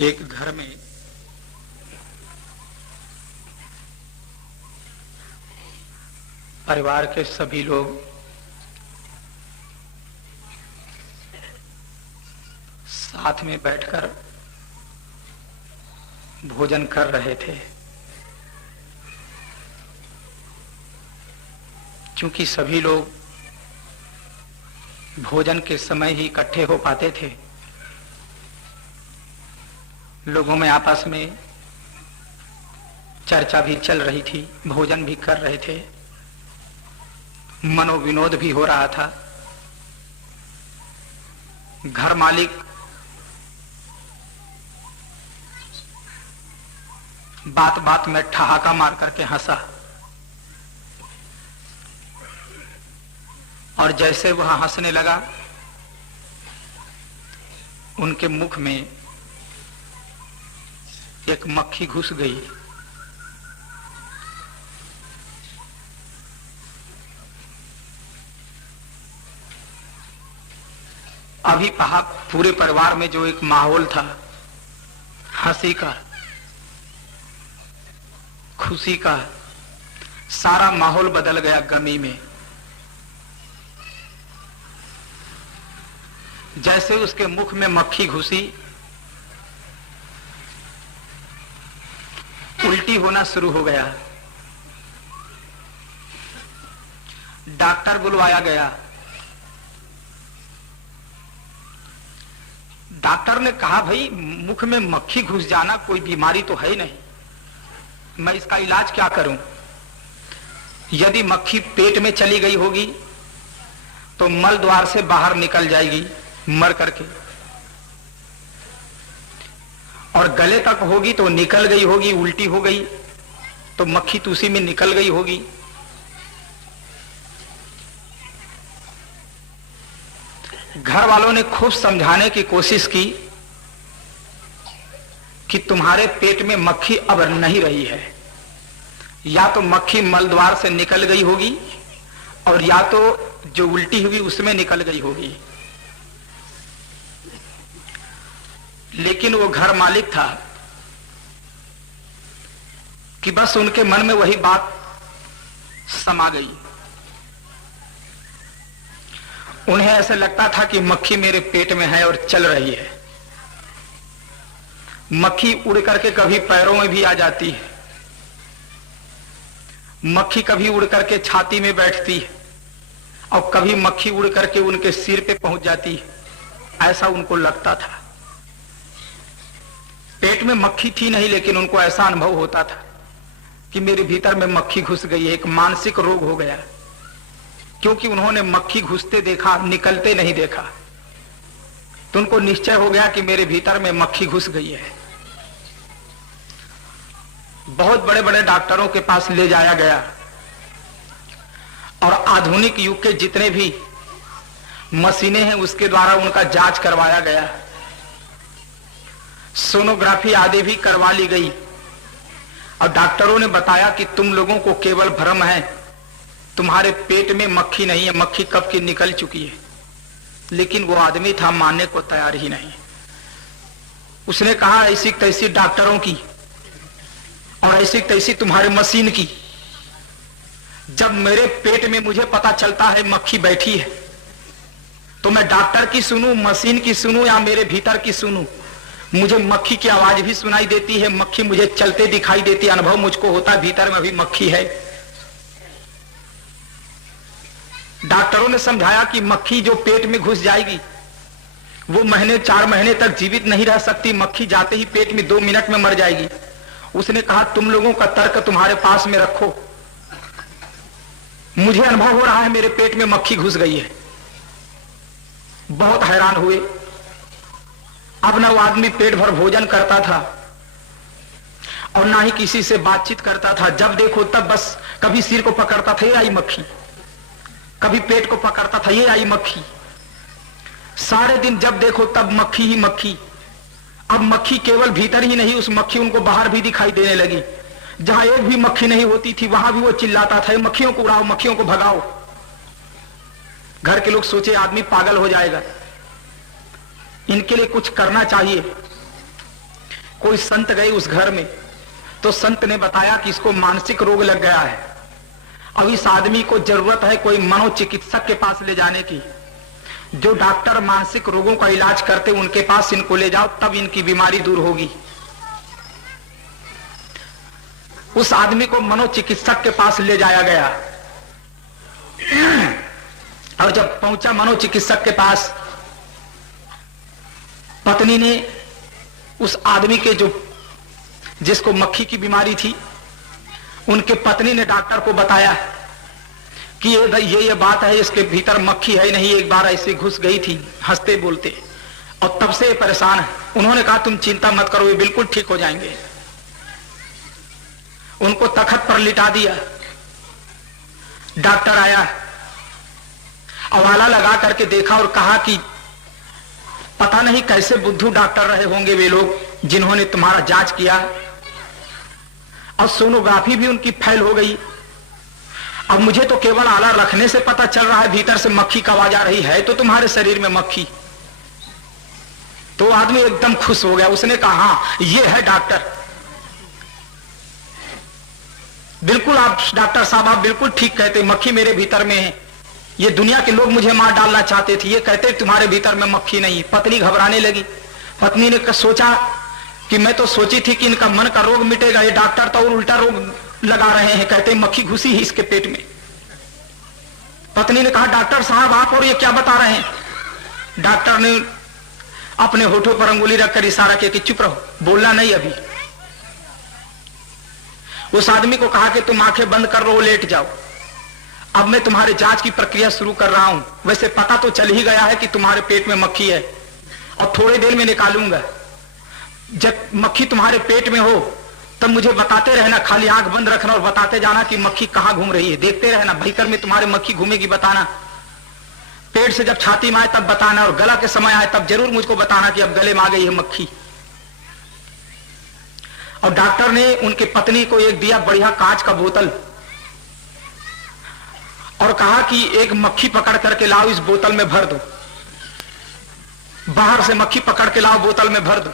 एक घर में परिवार के सभी लोग साथ में बैठकर भोजन कर रहे थे। क्योंकि सभी लोग भोजन के समय ही इकट्ठे हो पाते थे, लोगों में आपस में चर्चा भी चल रही थी, भोजन भी कर रहे थे, मनोविनोद भी हो रहा था। घर मालिक बात बात में ठहाका मार करके हंसा और जैसे वह हंसने लगा, उनके मुख में एक मक्खी घुस गई। अभी कहा पूरे परिवार में जो एक माहौल था हंसी का, खुशी का, सारा माहौल बदल गया गमी में। जैसे उसके मुख में मक्खी घुसी, उल्टी होना शुरू हो गया। डॉक्टर बुलवाया गया। डॉक्टर ने कहा, भाई मुख में मक्खी घुस जाना कोई बीमारी तो है नहीं, मैं इसका इलाज क्या करूं? यदि मक्खी पेट में चली गई होगी तो मल द्वार से बाहर निकल जाएगी मर करके, और गले तक होगी तो निकल गई होगी, उल्टी हो गई तो मक्खी तो उसी में निकल गई होगी। घर वालों ने खूब समझाने की कोशिश की कि तुम्हारे पेट में मक्खी अब नहीं रही है, या तो मक्खी मल द्वार से निकल गई होगी और या तो जो उल्टी हुई उसमें निकल गई होगी। लेकिन वो घर मालिक था कि बस उनके मन में वही बात समा गई। उन्हें ऐसे लगता था कि मक्खी मेरे पेट में है और चल रही है। मक्खी उड़ करके कभी पैरों में भी आ जाती है, मक्खी कभी उड़ करके छाती में बैठती है और कभी मक्खी उड़ करके उनके सिर पे पहुंच जाती है। ऐसा उनको लगता था। पेट में मक्खी थी नहीं, लेकिन उनको ऐसा अनुभव होता था कि मेरे भीतर में मक्खी घुस गई है। एक मानसिक रोग हो गया, क्योंकि उन्होंने मक्खी घुसते देखा, निकलते नहीं देखा। तो उनको निश्चय हो गया कि मेरे भीतर में मक्खी घुस गई है। बहुत बड़े बड़े डॉक्टरों के पास ले जाया गया और आधुनिक युग के जितने भी मशीनें हैं उसके द्वारा उनका जांच करवाया गया। सोनोग्राफी आदि भी करवा ली गई और डॉक्टरों ने बताया कि तुम लोगों को केवल भ्रम है, तुम्हारे पेट में मक्खी नहीं है, मक्खी कब की निकल चुकी है। लेकिन वो आदमी था मानने को तैयार ही नहीं। उसने कहा, ऐसी तैसी डॉक्टरों की और ऐसी तैसी तुम्हारे मशीन की, जब मेरे पेट में मुझे पता चलता है मक्खी बैठी है, तो मैं डॉक्टर की सुनूं, मशीन की सुनूं या मेरे भीतर की सुनूं, मुझे मक्खी की आवाज भी सुनाई देती है, मक्खी मुझे चलते दिखाई देती है, अनुभव मुझको होता है भीतर में भी मक्खी है। डॉक्टरों ने समझाया कि मक्खी जो पेट में घुस जाएगी वो महीने 4 महीने तक जीवित नहीं रह सकती, मक्खी जाते ही पेट में 2 मिनट में मर जाएगी। उसने कहा, तुम लोगों का तर्क तुम्हारे पास में रखो, मुझे अनुभव हो रहा है मेरे पेट में मक्खी घुस गई है। बहुत हैरान हुए। अब ना वो आदमी पेट भर भोजन करता था और ना ही किसी से बातचीत करता था। जब देखो तब बस कभी सिर को पकड़ता था, ये आई मक्खी, कभी पेट को पकड़ता था, ये आई मक्खी। सारे दिन जब देखो तब मक्खी ही मक्खी। अब मक्खी केवल भीतर ही नहीं, उस मक्खी उनको बाहर भी दिखाई देने लगी। जहां एक भी मक्खी नहीं होती थी वहां भी वो चिल्लाता था, मक्खियों को उड़ाओ, मक्खियों को भगाओ। घर के लोग सोचे आदमी पागल हो जाएगा, इनके लिए कुछ करना चाहिए। कोई संत गए उस घर में, तो संत ने बताया कि इसको मानसिक रोग लग गया है, अब इस आदमी को जरूरत है कोई मनोचिकित्सक के पास ले जाने की। जो डॉक्टर मानसिक रोगों का इलाज करते उनके पास इनको ले जाओ, तब इनकी बीमारी दूर होगी। उस आदमी को मनोचिकित्सक के पास ले जाया गया और जब पहुंचा मनोचिकित्सक के पास, पत्नी ने उस आदमी के जिसको मक्खी की बीमारी थी, उनके पत्नी ने डॉक्टर को बताया कि ये बात है, इसके भीतर मक्खी है नहीं, एक बार ऐसे घुस गई थी हंसते बोलते, और तब से परेशान है। उन्होंने कहा तुम चिंता मत करो, ये बिल्कुल ठीक हो जाएंगे। उनको तख्त पर लिटा दिया। डॉक्टर आया, हवाला लगा करके देखा और कहा कि पता नहीं कैसे बुद्धू डॉक्टर रहे होंगे वे लोग जिन्होंने तुम्हारा जांच किया, और सोनोग्राफी भी उनकी फेल हो गई। अब मुझे तो केवल आला रखने से पता चल रहा है भीतर से मक्खी का आवाज आ रही है, तो तुम्हारे शरीर में मक्खी। तो आदमी एकदम खुश हो गया, उसने कहा हाँ ये है डॉक्टर, बिल्कुल आप डॉक्टर साहब आप बिल्कुल ठीक कहते, मक्खी मेरे भीतर में है, ये दुनिया के लोग मुझे मार डालना चाहते थे, ये कहते तुम्हारे भीतर में मक्खी नहीं। पत्नी घबराने लगी। पत्नी ने सोचा कि मैं तो सोची थी कि इनका मन का रोग मिटेगा, ये डॉक्टर तो और उल्टा रोग लगा रहे हैं, कहते मक्खी घुसी ही इसके पेट में। पत्नी ने कहा डॉक्टर साहब आप और ये क्या बता रहे हैं? डॉक्टर ने अपने होठों पर अंगुली रखकर इशारा किया कि चुप रहो, बोलना नहीं अभी। उस आदमी को कहा कि तुम आंखें बंद कर लो, लेट जाओ, अब मैं तुम्हारे जांच की प्रक्रिया शुरू कर रहा हूं। वैसे पता तो चल ही गया है कि तुम्हारे पेट में मक्खी है, और थोड़ी देर में निकालूंगा। जब मक्खी तुम्हारे पेट में हो तब मुझे बताते रहना, खाली आंख बंद रखना और बताते जाना कि मक्खी कहां घूम रही है, देखते रहना, भीतर में तुम्हारे मक्खी घूमेगी बताना। पेट से जब छाती में आए तब बताना, और गला के समय आए तब जरूर मुझको बताना कि अब गले में आ गई है मक्खी। और डॉक्टर ने उनके पत्नी को एक दिया बढ़िया कांच का बोतल, और कहा कि एक मक्खी पकड़ करके लाओ, इस बोतल में भर दो, बाहर से मक्खी पकड़ के लाओ, बोतल में भर दो।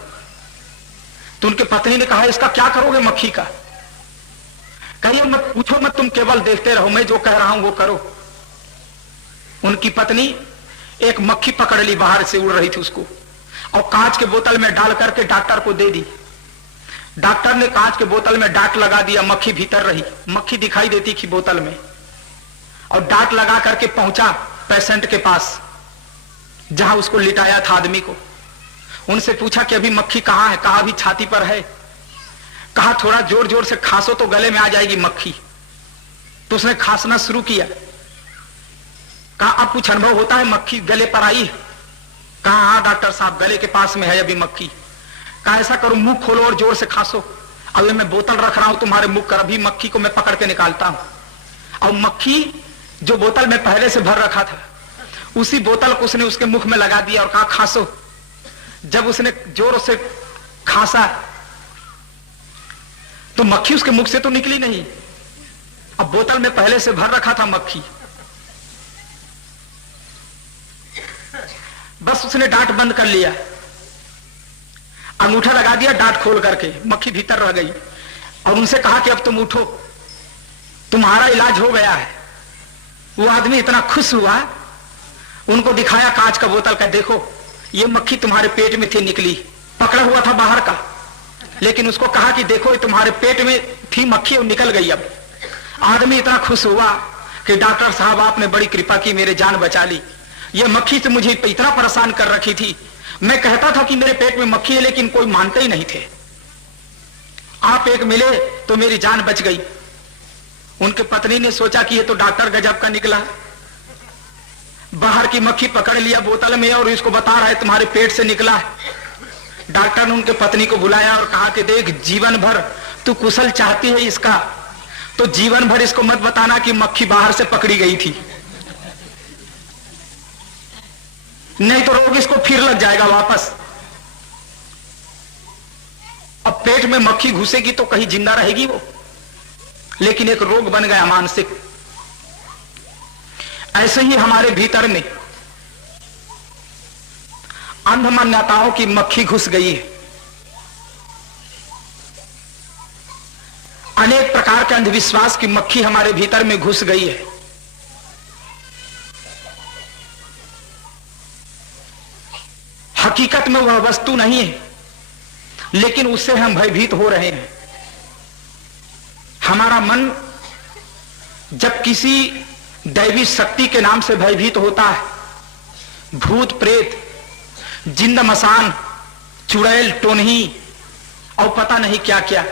तो उनके पत्नी ने कहा इसका क्या करोगे मक्खी का? कहिए मत पूछो मत, तुम केवल देखते रहो, मैं जो कह रहा हूं वो करो। उनकी पत्नी एक मक्खी पकड़ ली, बाहर से उड़ रही थी उसको, और कांच के बोतल में डाल करके डॉक्टर को दे दी। डॉक्टर ने कांच के बोतल में डाट लगा दिया, मक्खी भीतर रही, मक्खी दिखाई देती थी बोतल में, और डाट लगा करके पहुंचा पेशेंट के पास जहां उसको लिटाया था आदमी को। उनसे पूछा कि अभी मक्खी कहां है? कहा अभी छाती पर है। कहा थोड़ा जोर जोर से खांसो तो गले में आ जाएगी मक्खी। तो उसने खांसना शुरू किया। कहा अब कुछ अनुभव होता है, मक्खी गले पर आई? कहा हाँ डॉक्टर साहब गले के पास में है अभी मक्खी। कहा ऐसा करो मुंह खोलो और जोर से खांसो, अभी मैं बोतल रख रहा हूं तुम्हारे मुंह कर, अभी मक्खी को मैं पकड़ के निकालता हूं। और मक्खी जो बोतल में पहले से भर रखा था उसी बोतल को उसने उसके मुख में लगा दिया और कहा खांसो। जब उसने जोर से खांसा तो मक्खी उसके मुख से तो निकली नहीं, अब बोतल में पहले से भर रखा था मक्खी। बस उसने डांट बंद कर लिया, अंगूठा लगा दिया डांट खोल करके, मक्खी भीतर रह गई। और उनसे कहा कि अब तुम उठो, तुम्हारा इलाज हो गया है। वो आदमी इतना खुश हुआ, उनको दिखाया कांच का बोतल का, देखो ये मक्खी तुम्हारे पेट में थी, निकली, पकड़ा हुआ था बाहर का, लेकिन उसको कहा कि देखो ये तुम्हारे पेट में थी मक्खी और निकल गई। अब आदमी इतना खुश हुआ कि डॉक्टर साहब आपने बड़ी कृपा की, मेरे जान बचा ली। ये मक्खी से मुझे इतना परेशान कर रखी थी, मैं कहता था कि मेरे पेट में मक्खी है लेकिन कोई मानते ही नहीं थे, आप एक मिले तो मेरी जान बच गई। उनके पत्नी ने सोचा कि ये तो डॉक्टर गजब का निकला, बाहर की मक्खी पकड़ लिया बोतल में और इसको बता रहा है तुम्हारे पेट से निकला है। डॉक्टर ने उनके पत्नी को बुलाया और कहा कि देख जीवन भर तू कुशल चाहती है इसका, तो जीवन भर इसको मत बताना कि मक्खी बाहर से पकड़ी गई थी, नहीं तो रोग इसको फिर लग जाएगा वापस। अब पेट में मक्खी घुसेगी तो कहीं जिंदा रहेगी वो, लेकिन एक रोग बन गया मानसिक। ऐसे ही हमारे भीतर में अंध मान्यताओं की मक्खी घुस गई है। अनेक प्रकार के अंधविश्वास की मक्खी हमारे भीतर में घुस गई है। हकीकत में वह वस्तु नहीं है, लेकिन उससे हम भयभीत हो रहे हैं। हमारा मन जब किसी दैवी शक्ति के नाम से भयभीत होता है, भूत प्रेत, जिन्न मसान, चुड़ैल टोनही और पता नहीं क्या क्या,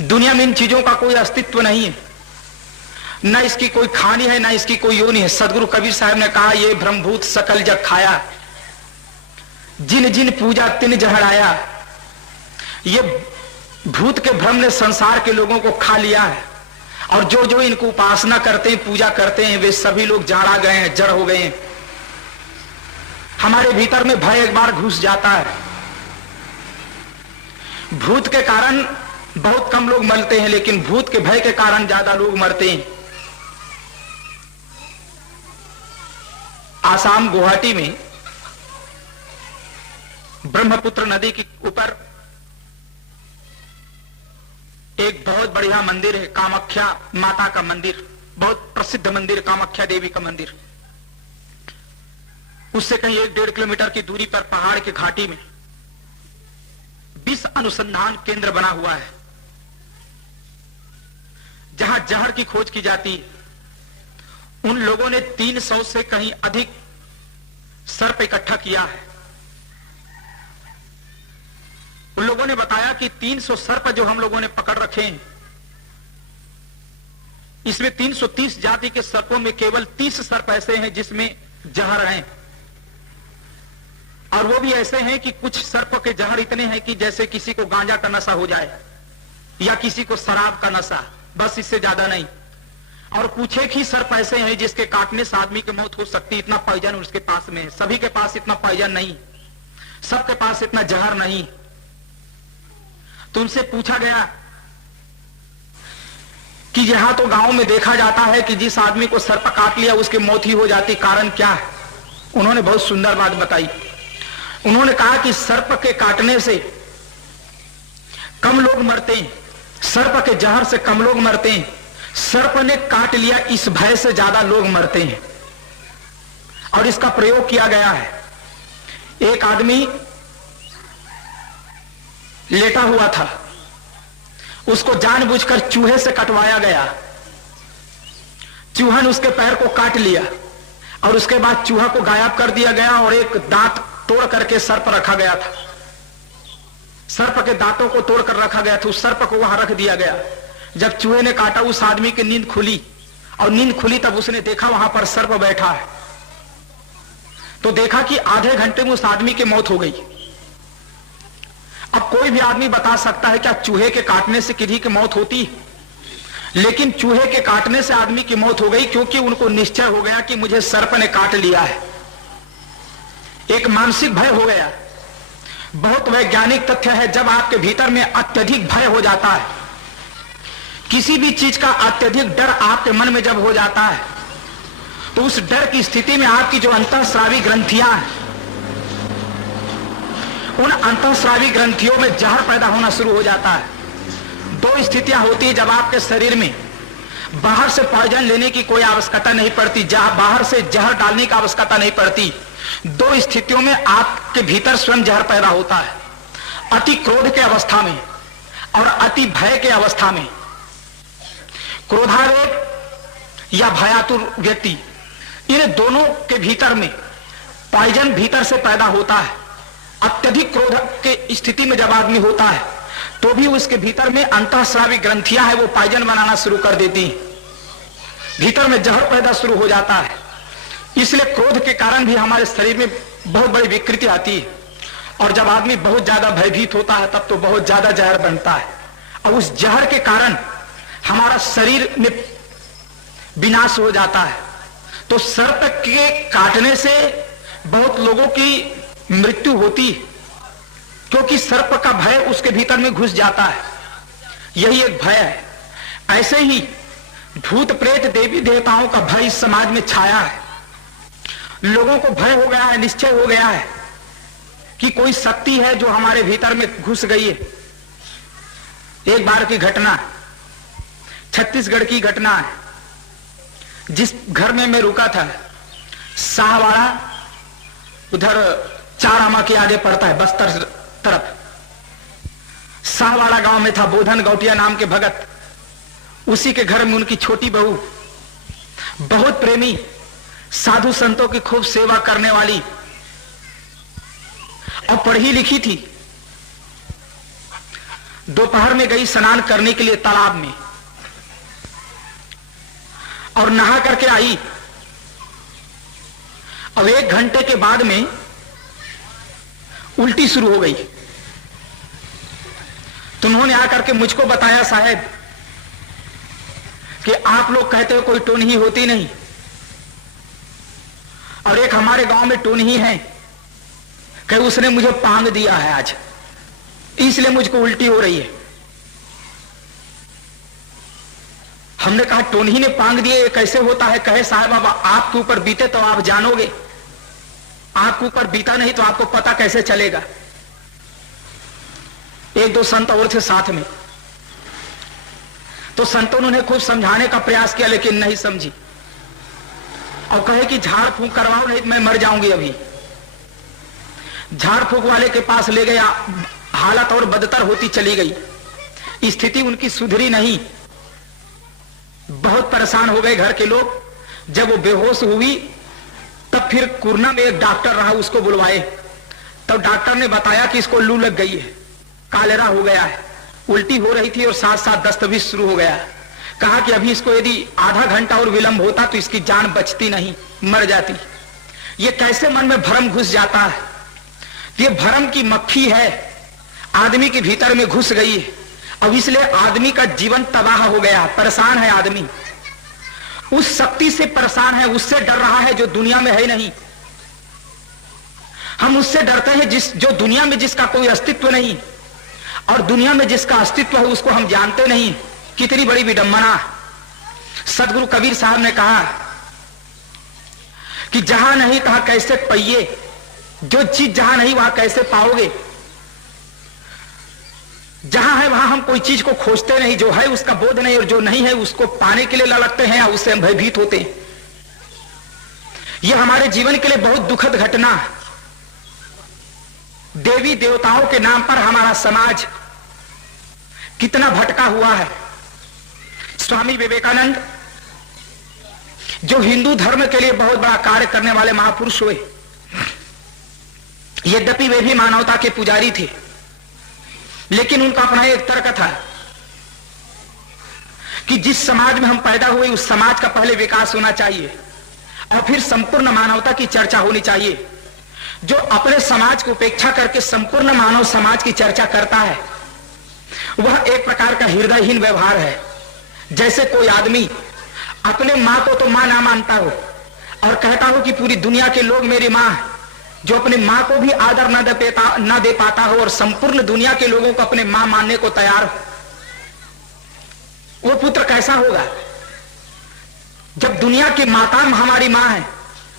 दुनिया में इन चीजों का कोई अस्तित्व नहीं है, न इसकी कोई खानी है, न इसकी कोई योनि है। सदगुरु कबीर साहब ने कहा, ये ब्रह्मभूत सकल जग खाया, जिन जिन पूजा तिन जहर आया। ये भूत के भ्रम ने संसार के लोगों को खा लिया है, और जो जो इनको उपासना करते हैं, पूजा करते हैं, वे सभी लोग जाड़ा गए हैं, जड़ हो गए हैं। हमारे भीतर में भय एक बार घुस जाता है। भूत के कारण बहुत कम लोग मरते हैं, लेकिन भूत के भय के कारण ज्यादा लोग मरते हैं। आसाम गुवाहाटी में ब्रह्मपुत्र नदी के ऊपर एक बहुत बढ़िया मंदिर है, कामाख्या माता का मंदिर, बहुत प्रसिद्ध मंदिर, कामाख्या देवी का मंदिर। उससे कहीं 1-1.5 किलोमीटर की दूरी पर पहाड़ की घाटी में विष अनुसंधान केंद्र बना हुआ है, जहां जहर की खोज की जाती है। उन लोगों ने 300 से कहीं अधिक सर्प इकट्ठा किया है। उन लोगों ने बताया कि 300 सर्प जो हम लोगों ने पकड़ रखे हैं, इसमें 330 जाति के सर्पों में केवल 30 सर्प ऐसे हैं जिसमें जहर हैं, और वो भी ऐसे हैं कि कुछ सर्प के जहर इतने हैं कि जैसे किसी को गांजा का नशा हो जाए या किसी को शराब का नशा, बस इससे ज्यादा नहीं। और कुछ एक ही सर्प ऐसे हैं जिसके काटने से आदमी की मौत हो सकती है, इतना पॉइजन उसके पास में है। सभी के पास इतना पॉइजन नहीं, सबके पास इतना जहर नहीं। तो उनसे पूछा गया कि यहां तो गांव में देखा जाता है कि जिस आदमी को सर्प काट लिया उसकी मौत ही हो जाती, कारण क्या है? उन्होंने बहुत सुंदर बात बताई। उन्होंने कहा कि सर्प के काटने से कम लोग मरते हैं, सर्प के जहर से कम लोग मरते हैं, सर्प ने काट लिया इस भय से ज्यादा लोग मरते हैं। और इसका प्रयोग किया गया है। एक आदमी लेटा हुआ था, उसको जानबूझकर चूहे से कटवाया गया। चूहा ने उसके पैर को काट लिया और उसके बाद चूहा को गायब कर दिया गया और एक दांत तोड़ करके सर्प रखा गया था। सर्प के दांतों को तोड़कर रखा गया था, उस सर्प को वहां रख दिया गया। जब चूहे ने काटा, उस आदमी की नींद खुली, और नींद खुली तब उसने देखा वहां पर सर्प बैठा है। तो देखा कि आधे घंटे में उस आदमी की मौत हो गई। अब कोई भी आदमी बता सकता है क्या चूहे के काटने से किसी की मौत होती है? लेकिन चूहे के काटने से आदमी की मौत हो गई, क्योंकि उनको निश्चय हो गया कि मुझे सर्प ने काट लिया है। एक मानसिक भय हो गया। बहुत वैज्ञानिक तथ्य है, जब आपके भीतर में अत्यधिक भय हो जाता है, किसी भी चीज का अत्यधिक डर आपके मन में जब हो जाता है, तो उस डर की स्थिति में आपकी जो अंतःस्रावी ग्रंथियां हैं, उन अंतःस्रावी ग्रंथियों में जहर पैदा होना शुरू हो जाता है। 2 स्थितियां होती है जब आपके शरीर में बाहर से पॉइजन लेने की कोई आवश्यकता नहीं पड़ती, जहां बाहर से जहर डालने की आवश्यकता नहीं पड़ती। 2 स्थितियों में आपके भीतर स्वयं जहर पैदा होता है, अति क्रोध के अवस्था में और अति भय के अवस्था में। क्रोधावेग या भयातुर व्यक्ति, इन दोनों के भीतर में पॉइजन भीतर से पैदा होता है। अत्यधिक क्रोध के स्थिति में जब आदमी होता है तो भी उसके भीतर में अंतःस्रावी ग्रंथियां है, वो पॉइजन बनाना शुरू कर देती हैं, भीतर में जहर पैदा शुरू हो जाता है। इसलिए क्रोध के कारण भी हमारे शरीर में बहुत बड़ी विकृति आती है, और जब आदमी बहुत ज्यादा भयभीत होता है तब तो बहुत ज्यादा जहर बनता है, और उस जहर के कारण हमारा शरीर में विनाश हो जाता है। तो सर्प के काटने से बहुत लोगों की मृत्यु होती है, क्योंकि सर्प का भय उसके भीतर में घुस जाता है। यही एक भय है। ऐसे ही भूत प्रेत देवी देवताओं का भय इस समाज में छाया है। लोगों को भय हो गया है, निश्चय हो गया है कि कोई शक्ति है जो हमारे भीतर में घुस गई है। एक बार की घटना, छत्तीसगढ़ की घटना है। जिस घर में मैं रुका था, शाहवाड़ा, उधर चारामा के आगे पड़ता है, बस्तर तरफ। शाहवाड़ा गांव में था बोधन गौटिया नाम के भगत। उसी के घर में उनकी छोटी बहू, बहुत प्रेमी, साधु संतों की खूब सेवा करने वाली और पढ़ी लिखी थी। दोपहर में गई स्नान करने के लिए तालाब में और नहा करके आई। अब 1 घंटे के बाद में उल्टी शुरू हो गई। तो उन्होंने आकर के मुझको बताया, साहब कि आप लोग कहते हो कोई टोनही होती नहीं, और एक हमारे गांव में टोनही है कि उसने मुझे पांग दिया है आज, इसलिए मुझको उल्टी हो रही है। हमने कहा टोनही ने पांग दिए, ये कैसे होता है? कहे साहब बाबा आपके ऊपर बीते तो आप जानोगे, आपके ऊपर बीता नहीं तो आपको पता कैसे चलेगा। 1-2 संत और थे साथ में, तो संतों ने उन्हें खूब समझाने का प्रयास किया, लेकिन नहीं समझी और कहे कि झाड़ फूंक करवाओ नहीं मैं मर जाऊंगी। अभी झाड़ फूंक वाले के पास ले गया, हालत और बदतर होती चली गई। स्थिति उनकी सुधरी नहीं, बहुत परेशान हो गए घर के लोग। जब वो बेहोश हुई तब फिर कुरना में एक डॉक्टर रहा, उसको बुलवाए। तब डॉक्टर ने बताया कि इसको लू लग गई है, कालेरा हो गया है, उल्टी हो रही थी और साथ साथ दस्त भी शुरू हो गया। कहा कि अभी इसको यदि आधा घंटा और विलंब होता तो इसकी जान बचती नहीं, मर जाती। ये कैसे मन में भ्रम घुस जाता है? ये भ्रम की मक्खी है, आदमी के भीतर में घुस गई है। अब इसलिए आदमी का जीवन तबाह हो गया, परेशान है आदमी। उस शक्ति से परेशान है, उससे डर रहा है जो दुनिया में है नहीं। हम उससे डरते हैं जो दुनिया में जिसका कोई अस्तित्व नहीं, और दुनिया में जिसका अस्तित्व है उसको हम जानते नहीं। कितनी बड़ी विडंबना। सदगुरु कबीर साहब ने कहा कि जहां नहीं तहां कैसे पाइए, जो चीज जहां नहीं वहां कैसे पाओगे। जहां है वहां हम कोई चीज को खोजते नहीं, जो है उसका बोध नहीं, और जो नहीं है उसको पाने के लिए ललकते हैं या उससे हम भयभीत होते हैं। यह हमारे जीवन के लिए बहुत दुखद घटना है। देवी देवताओं के नाम पर हमारा समाज कितना भटका हुआ है। स्वामी विवेकानंद जो हिंदू धर्म के लिए बहुत बड़ा कार्य करने वाले महापुरुष हुए, यद्यपि वे भी मानवता के पुजारी थे, लेकिन उनका अपना एक तर्क था कि जिस समाज में हम पैदा हुए उस समाज का पहले विकास होना चाहिए और फिर संपूर्ण मानवता की चर्चा होनी चाहिए। जो अपने समाज को उपेक्षा करके संपूर्ण मानव समाज की चर्चा करता है वह एक प्रकार का हृदयहीन व्यवहार है। जैसे कोई आदमी अपने मां को तो मां ना मानता हो और कहता हो कि पूरी दुनिया के लोग मेरी मां है, जो अपने मां को भी आदर न दे पाता हो और संपूर्ण दुनिया के लोगों को अपने मां मानने को तैयार हो, वो पुत्र कैसा होगा? जब दुनिया की माता हमारी मां है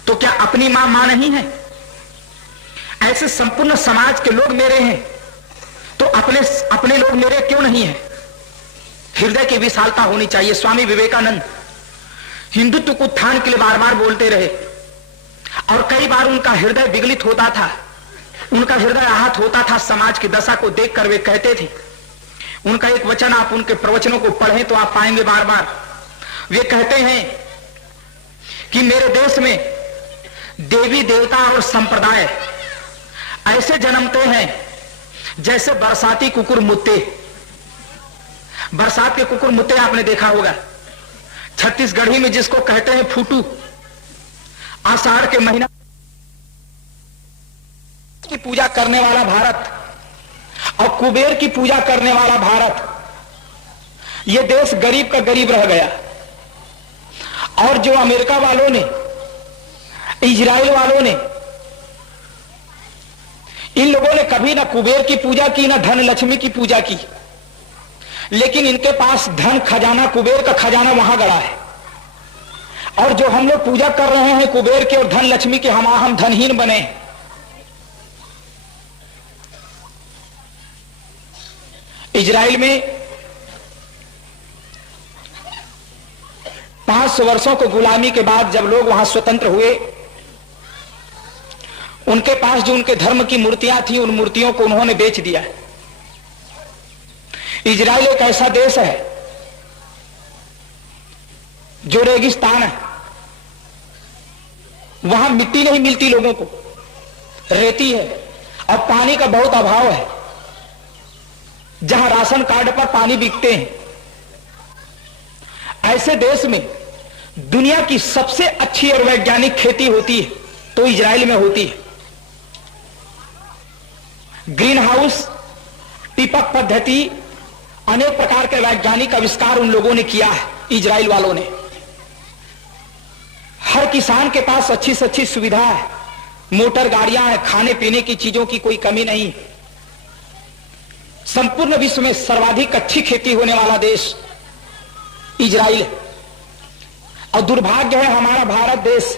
तो क्या अपनी मां मां नहीं है? ऐसे संपूर्ण समाज के लोग मेरे हैं तो अपने लोग मेरे क्यों नहीं है? हृदय की विशालता होनी चाहिए। स्वामी विवेकानंद हिंदुत्व को उत्थान के लिए बार बार बोलते रहे और कई बार उनका हृदय विगलित होता था, उनका हृदय आहत होता था समाज की दशा को देखकर। वे कहते थे, उनका एक वचन आप उनके प्रवचनों को पढ़ें तो आप पाएंगे बार बार, वे कहते हैं कि मेरे देश में देवी देवता और संप्रदाय ऐसे जन्मते हैं जैसे बरसाती कुकुर मुत्ते। बरसात के कुकुर मुत्ते आपने देखा होगा, छत्तीसगढ़ी में जिसको कहते हैं फूटू। आषाढ़ के महीना की पूजा करने वाला भारत और कुबेर की पूजा करने वाला भारत, यह देश गरीब का गरीब रह गया। और जो अमेरिका वालों ने, इजराइल वालों ने, इन लोगों ने कभी ना कुबेर की पूजा की ना धन लक्ष्मी की पूजा की, लेकिन इनके पास धन खजाना, कुबेर का खजाना वहां गड़ा है। और जो हम लोग पूजा कर रहे हैं कुबेर के और धन लक्ष्मी के, हम धनहीन बने। इजराइल में 500 वर्षों को गुलामी के बाद जब लोग वहां स्वतंत्र हुए, उनके पास जो उनके धर्म की मूर्तियां थी, उन मूर्तियों को उन्होंने बेच दिया। इजराइल एक ऐसा देश है जो रेगिस्तान है, वहां मिट्टी नहीं मिलती लोगों को, रेती है और पानी का बहुत अभाव है। जहां राशन कार्ड पर पानी बिकते हैं, ऐसे देश में दुनिया की सबसे अच्छी और वैज्ञानिक खेती होती है तो इजराइल में होती है। ग्रीन हाउस, टिपक पद्धति, अनेक प्रकार के वैज्ञानिक आविष्कार उन लोगों ने किया है, इजराइल वालों ने। हर किसान के पास अच्छी से अच्छी सुविधा है, मोटर गाड़ियां हैं, खाने पीने की चीजों की कोई कमी नहीं। संपूर्ण विश्व में सर्वाधिक अच्छी खेती होने वाला देश इजराइल है। और दुर्भाग्य है हमारा भारत देश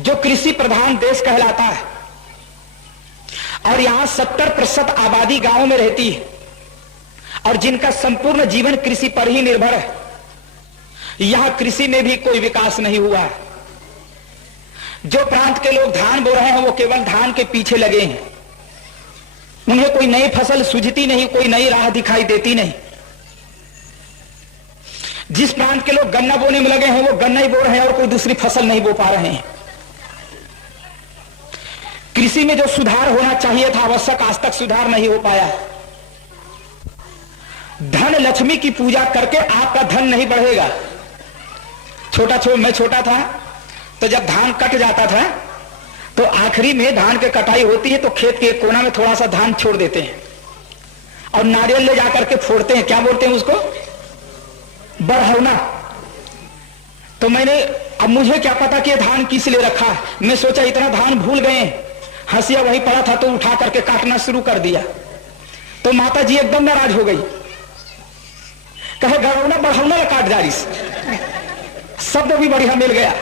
जो कृषि प्रधान देश कहलाता है और यहां 70% आबादी गांवों में रहती है और जिनका संपूर्ण जीवन कृषि पर ही निर्भर है। यहां कृषि में भी कोई विकास नहीं हुआ है। जो प्रांत के लोग धान बो रहे हैं वो केवल धान के पीछे लगे हैं, उन्हें कोई नई फसल सूझती नहीं, कोई नई राह दिखाई देती नहीं। जिस प्रांत के लोग गन्ना बोने में लगे हैं वो गन्ना ही बो रहे हैं और कोई दूसरी फसल नहीं बो पा रहे हैं। कृषि में जो सुधार होना चाहिए था आवश्यक, आज तक सुधार नहीं हो पाया। धन लक्ष्मी की पूजा करके आपका धन नहीं बढ़ेगा। मैं छोटा था तो जब धान कट जाता था तो आखिरी में धान की कटाई होती है तो खेत के एक कोना में थोड़ा सा धान छोड़ देते हैं और नारियल ले जाकर के फोड़ते हैं। क्या बोलते हैं उसको? बरहौना। तो अब मुझे क्या पता कि धान किस लिए रखा है। मैं सोचा इतना धान भूल गए, हंसिया वहीं पड़ा था तो उठा करके काटना शुरू कर दिया। तो माता जी एकदम नाराज हो गई, कहे गरौना बढ़ौना काट जारिस। शब्द भी बढ़िया मिल गया।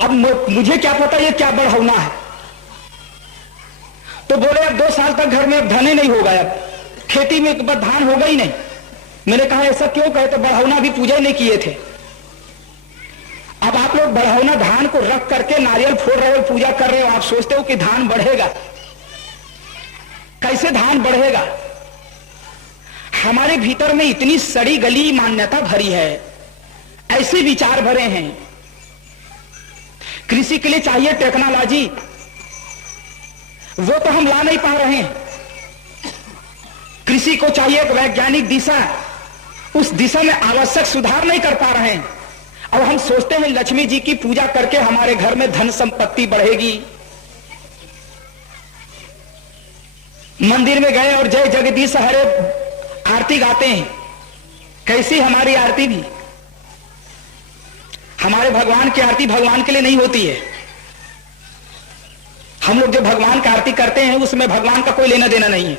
अब मुझे क्या पता ये क्या बढ़ौना है। तो बोले अब 2 साल तक घर में अब धन ही नहीं होगा, अब खेती में धान होगा ही नहीं। मैंने कहा ऐसा क्यों? कहे तो बढ़ौना भी पूजा ही नहीं किए थे। अब आप लोग बढ़ौना धान को रख करके नारियल फोड़ रहे हो, पूजा कर रहे हो, आप सोचते हो कि धान बढ़ेगा। कैसे धान बढ़ेगा? हमारे भीतर में इतनी सड़ी गली मान्यता भरी है, ऐसे विचार भरे हैं। कृषि के लिए चाहिए टेक्नोलॉजी, वो तो हम ला नहीं पा रहे हैं। कृषि को चाहिए एक वैज्ञानिक दिशा, उस दिशा में आवश्यक सुधार नहीं कर पा रहे हैं। और हम सोचते हैं लक्ष्मी जी की पूजा करके हमारे घर में धन संपत्ति बढ़ेगी। मंदिर में गए और जय जगदीश हरे आरती गाते हैं। कैसी हमारी आरती भी? हमारे भगवान की आरती भगवान के लिए नहीं होती है। हम लोग जो भगवान की आरती करते हैं उसमें भगवान का कोई लेना देना नहीं है।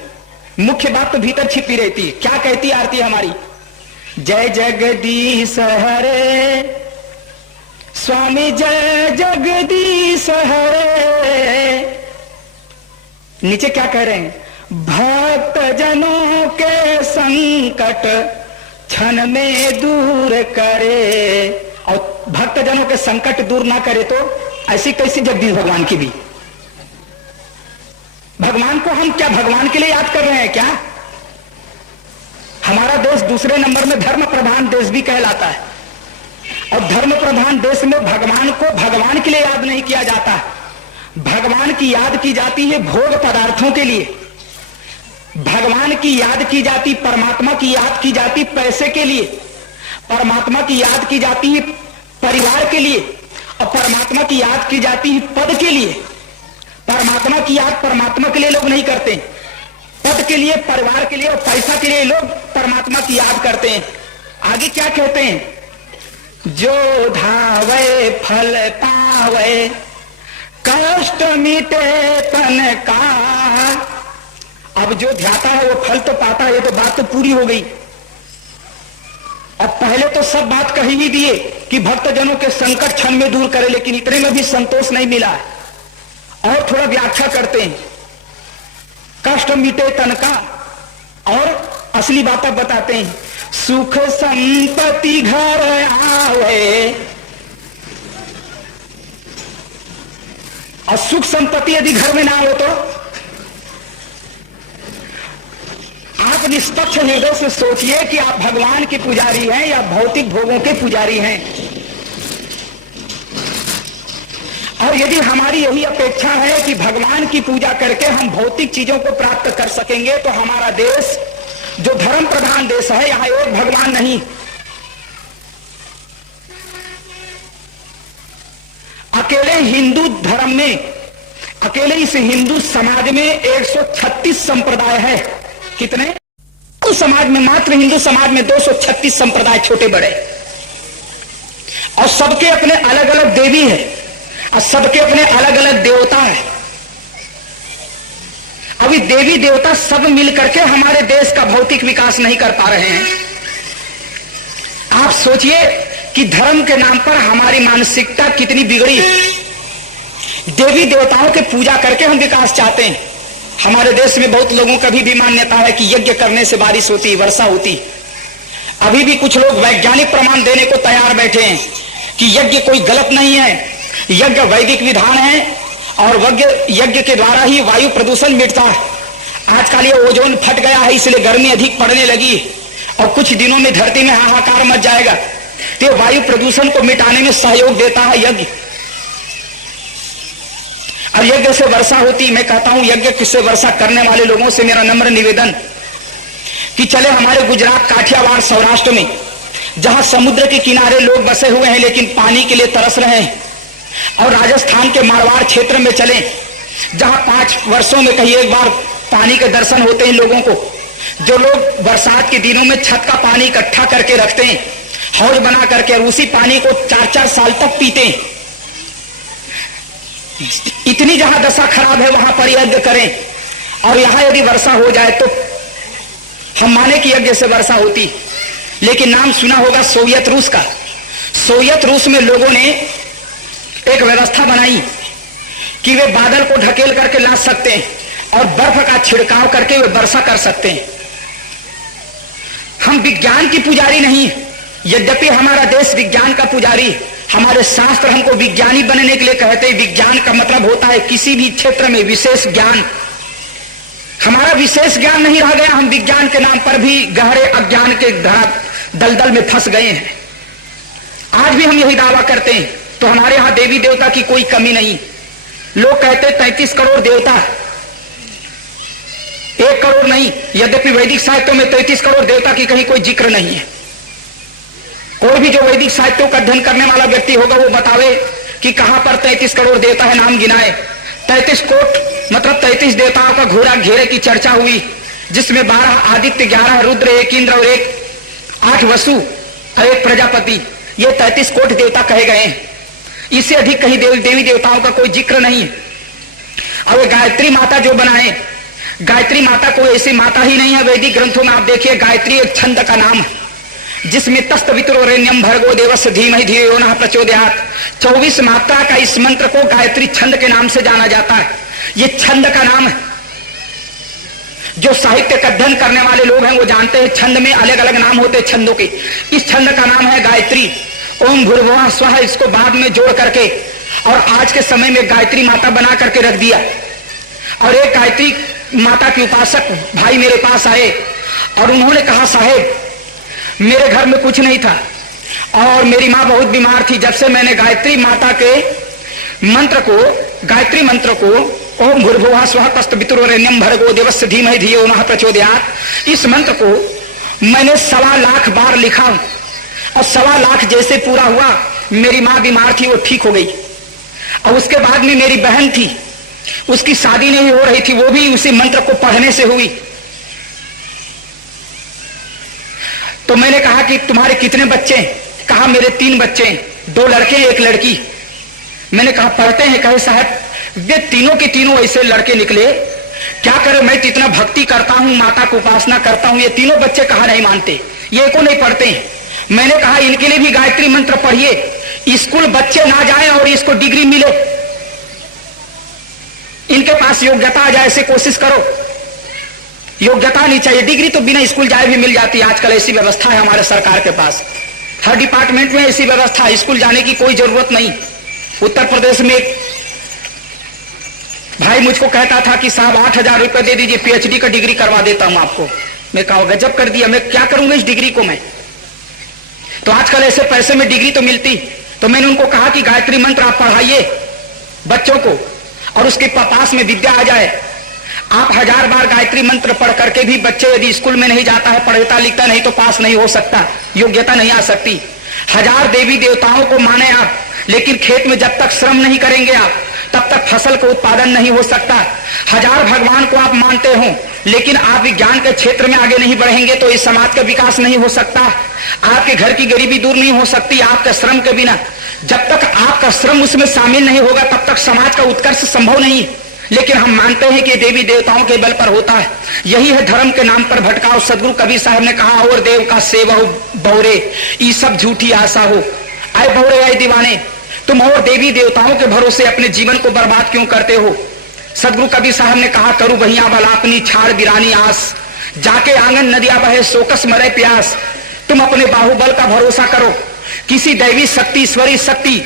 मुख्य बात तो भीतर छिपी रहती है। क्या कहती है आरती हमारी? जय जगदीश हरे स्वामी, जय जगदीश हरे। नीचे क्या कह रहे हैं? भक्त जनों के संकट क्षण में दूर करे। और भक्त जनों के संकट दूर ना करे तो ऐसी कैसी जगदीश भगवान की भी? भगवान को हम क्या भगवान के लिए याद कर रहे हैं क्या? हमारा देश दूसरे नंबर में धर्म प्रधान देश भी कहलाता है और धर्म प्रधान देश में भगवान को भगवान के लिए याद नहीं किया जाता। भगवान की याद की जाती है भोग पदार्थों के लिए, भगवान की याद की जाती, परमात्मा की याद की जाती पैसे के लिए, परमात्मा की याद की जाती है परिवार के लिए और परमात्मा की याद की जाती है पद के लिए। परमात्मा की याद परमात्मा के लिए लोग नहीं करते, पद के लिए, परिवार के लिए और पैसा के लिए लोग परमात्मा की याद करते हैं। आगे क्या कहते हैं? जो धावे फल पावे, कष्ट मिटे तन का। अब जो ध्याता है वो फल तो पाता है, ये तो बात तो पूरी हो गई। अब पहले तो सब बात कही ही दिए कि भक्तजनों के संकट क्षण में दूर करे, लेकिन इतने में भी संतोष नहीं मिला। और थोड़ा व्याख्या करते हैं, कष्ट मिटे तन का, और असली बात बताते हैं। सुख संपत्ति घर आवे, और सुख संपत्ति यदि घर में ना हो तो आप निष्पक्ष हृदय से सोचिए कि आप भगवान के पुजारी हैं या भौतिक भोगों के पुजारी हैं। और यदि हमारी यही अपेक्षा है कि भगवान की पूजा करके हम भौतिक चीजों को प्राप्त कर सकेंगे, तो हमारा देश जो धर्म प्रधान देश है, यहां एक भगवान नहीं, अकेले हिंदू धर्म में, अकेले इस हिंदू समाज में 136 संप्रदाय है। कितने? उस समाज में, मात्र हिंदू समाज में 236 संप्रदाय छोटे बड़े, और सबके अपने अलग अलग देवी है और सबके अपने अलग अलग देवता है। अभी देवी देवता सब मिल करके हमारे देश का भौतिक विकास नहीं कर पा रहे हैं। आप सोचिए कि धर्म के नाम पर हमारी मानसिकता कितनी बिगड़ी। देवी देवताओं की पूजा करके हम विकास चाहते हैं। हमारे देश में बहुत लोगों का भी मान्यता है कि यज्ञ करने से बारिश होती, वर्षा होती। अभी भी कुछ लोग वैज्ञानिक प्रमाण देने को तैयार बैठे हैं कि यज्ञ कोई गलत नहीं है, यज्ञ वैदिक विधान है और यज्ञ के द्वारा ही वायु प्रदूषण मिटता है। आजकल ये ओजोन फट गया है, इसलिए गर्मी अधिक पड़ने लगी और कुछ दिनों में धरती में हाहाकार मच जाएगा। तो वायु प्रदूषण को मिटाने में सहयोग देता है यज्ञ, और यज्ञ से वर्षा होती। मैं कहता हूं यज्ञ से वर्षा करने वाले लोगों से मेरा नम्र निवेदन कि चले हमारे गुजरात, काठियावाड़, सौराष्ट्र में जहां समुद्र के किनारे लोग बसे हुए हैं लेकिन पानी के लिए तरस रहे हैं, और राजस्थान के मारवाड़ क्षेत्र में चले जहां 5 वर्षों में कहीं एक बार पानी के दर्शन होते हैं लोगों को। जो लोग बरसात के दिनों में छत का पानी इकट्ठा करके रखते हैं, हौज बना करके, और उसी पानी को 4-4 साल तक पीते हैं। इतनी जहां दशा खराब है वहां पर यज्ञ करें, और यहां यदि वर्षा हो जाए तो हम माने कि यज्ञ से वर्षा होती। लेकिन नाम सुना होगा सोवियत रूस का। सोवियत रूस में लोगों ने एक व्यवस्था बनाई कि वे बादल को ढकेल करके ला सकते हैं और बर्फ का छिड़काव करके वे वर्षा कर सकते हैं। हम विज्ञान की पुजारी नहीं, यद्यपि हमारा देश विज्ञान का पुजारी, हमारे शास्त्र हमको विज्ञानी बनने के लिए कहते हैं। विज्ञान का मतलब होता है किसी भी क्षेत्र में विशेष ज्ञान। हमारा विशेष ज्ञान नहीं रह गया, हम विज्ञान के नाम पर भी गहरे अज्ञान के दलदल में फंस गए हैं। आज भी हम यही दावा करते हैं। तो हमारे यहां देवी देवता की कोई कमी नहीं। लोग कहते 33 करोड़ देवता, 1 करोड़ नहीं। यद्यपि वैदिक साहित्यों में 33 करोड़ देवता की कहीं कोई जिक्र नहीं है। कोई भी जो वैदिक साहित्यों का अध्ययन करने वाला व्यक्ति होगा वो बतावे कि कहां पर 33 करोड़ देवता है, नाम गिनाए। 33 कोट मतलब 33 देवताओं का घोड़ा घेरे की चर्चा हुई, जिसमें 12 आदित्य, 11 रुद्र, 1 इंद्र और 8 वसु और 1 प्रजापति, ये 33 कोट देवता कहे गए हैं। इससे अधिक कहीं देवी देवताओं का कोई जिक्र नहीं है। और गायत्री माता जो बनाए, गायत्री माता कोई ऐसी माता ही नहीं है। वैदिक ग्रंथों में आप देखिए गायत्री एक छंद का नाम है, जिसमें तस्तवितुर्वरेण्यं भर्गो देवस्य धीमहि धियो यो नः प्रचोदयात्। 24 मात्रा का इस मंत्र को गायत्री छंद के नाम से जाना जाता है। ये छंद का नाम है। जो साहित्य का अध्ययन करने वाले लोग हैं वो जानते हैं छंद में अलग अलग नाम होते हैं छंदों के। इस छंद का नाम है गायत्री। ओम भूर्भुवः स्वः इसको बाद में जोड़ करके और आज के समय में गायत्री माता बना करके रख दिया। और एक गायत्री माता के उपासक भाई मेरे पास आए और उन्होंने कहा, साहेब मेरे घर में कुछ नहीं था और मेरी माँ बहुत बीमार थी। जब से मैंने गायत्री माता के मंत्र को, गायत्री मंत्र को, ओम भूर्भुवः स्वः तस्तवितुर्वरेण्यं भर्गो देवस्य धीमहि धियो यो नः प्रचोदयात्, इस मंत्र को मैंने 1.25 लाख बार लिखा और 1.25 लाख जैसे पूरा हुआ, मेरी माँ बीमार थी वो ठीक हो गई। और उसके बाद में मेरी बहन थी, उसकी शादी नहीं हो रही थी, वो भी उसी मंत्र को पढ़ने से हुई। तो मैंने कहा कि तुम्हारे कितने बच्चे? कहा मेरे 3 बच्चे, 2 लड़के 1 लड़की। मैंने कहा पढ़ते हैं? कहे साहब वे तीनों के तीनों ऐसे लड़के निकले, क्या करें, मैं तो इतना भक्ति करता हूं, माता को उपासना करता हूं, ये तीनों बच्चे कहा नहीं मानते, ये को नहीं पढ़ते हैं। मैंने कहा इनके लिए भी गायत्री मंत्र पढ़िए, स्कूल बच्चे ना जाए और इसको डिग्री मिले, इनके पास योग्यता आ जाए, ऐसे कोशिश करो। योग्यता नहीं चाहिए, डिग्री तो बिना स्कूल जाए भी मिल जाती है। आजकल ऐसी व्यवस्था है हमारे सरकार के पास, हर डिपार्टमेंट में ऐसी व्यवस्था है, स्कूल जाने की कोई जरूरत नहीं। उत्तर प्रदेश में एक भाई मुझको कहता था कि साहब 8,000 रुपए दे दीजिए, पीएचडी का डिग्री करवा देता हूं आपको। मैं कहा गजब कर दिया, मैं क्या करूंगा इस डिग्री को मैं। तो आजकल ऐसे पैसे में डिग्री तो मिलती। तो मैंने उनको कहा कि गायत्री मंत्र आप पढ़ाइए बच्चों को और उसके पास में विद्या आ जाए। आप 1000 बार गायत्री मंत्र पढ़ करके भी बच्चे यदि स्कूल में नहीं जाता है, पढ़ता लिखता नहीं, तो पास नहीं हो सकता, योग्यता नहीं आ सकती। 1000 देवी देवताओं को माने आप, लेकिन खेत में जब तक श्रम नहीं करेंगे आप, तब तक फसल का उत्पादन नहीं हो सकता। 1000 भगवान को आप मानते हो, लेकिन आप विज्ञान के क्षेत्र में आगे नहीं बढ़ेंगे तो इस समाज का विकास नहीं हो सकता। आपके घर की गरीबी दूर नहीं हो सकती आपके श्रम के बिना। जब तक आपका श्रम उसमें शामिल नहीं होगा तब तक समाज का उत्कर्ष संभव नहीं। लेकिन हम मानते हैं कि देवी देवताओं के बल पर होता है। यही है धर्म के नाम पर भटकाव। सदगुरु कबीर साहब ने कहा, और देव का सेवा हो बौरे, ये सब झूठी आशा हो। आए बौरे आए दीवाने, तुम और देवी देवताओं के भरोसे अपने जीवन को बर्बाद क्यों करते हो। सदगुरु कबीर साहब ने कहा, करू बहिया वाला अपनी छाड़ बिरानी आस, जाके आंगन नदिया बहे सोकस मरे प्यास। तुम अपने बाहुबल का भरोसा करो, किसी दैवी शक्ति ईश्वरी शक्ति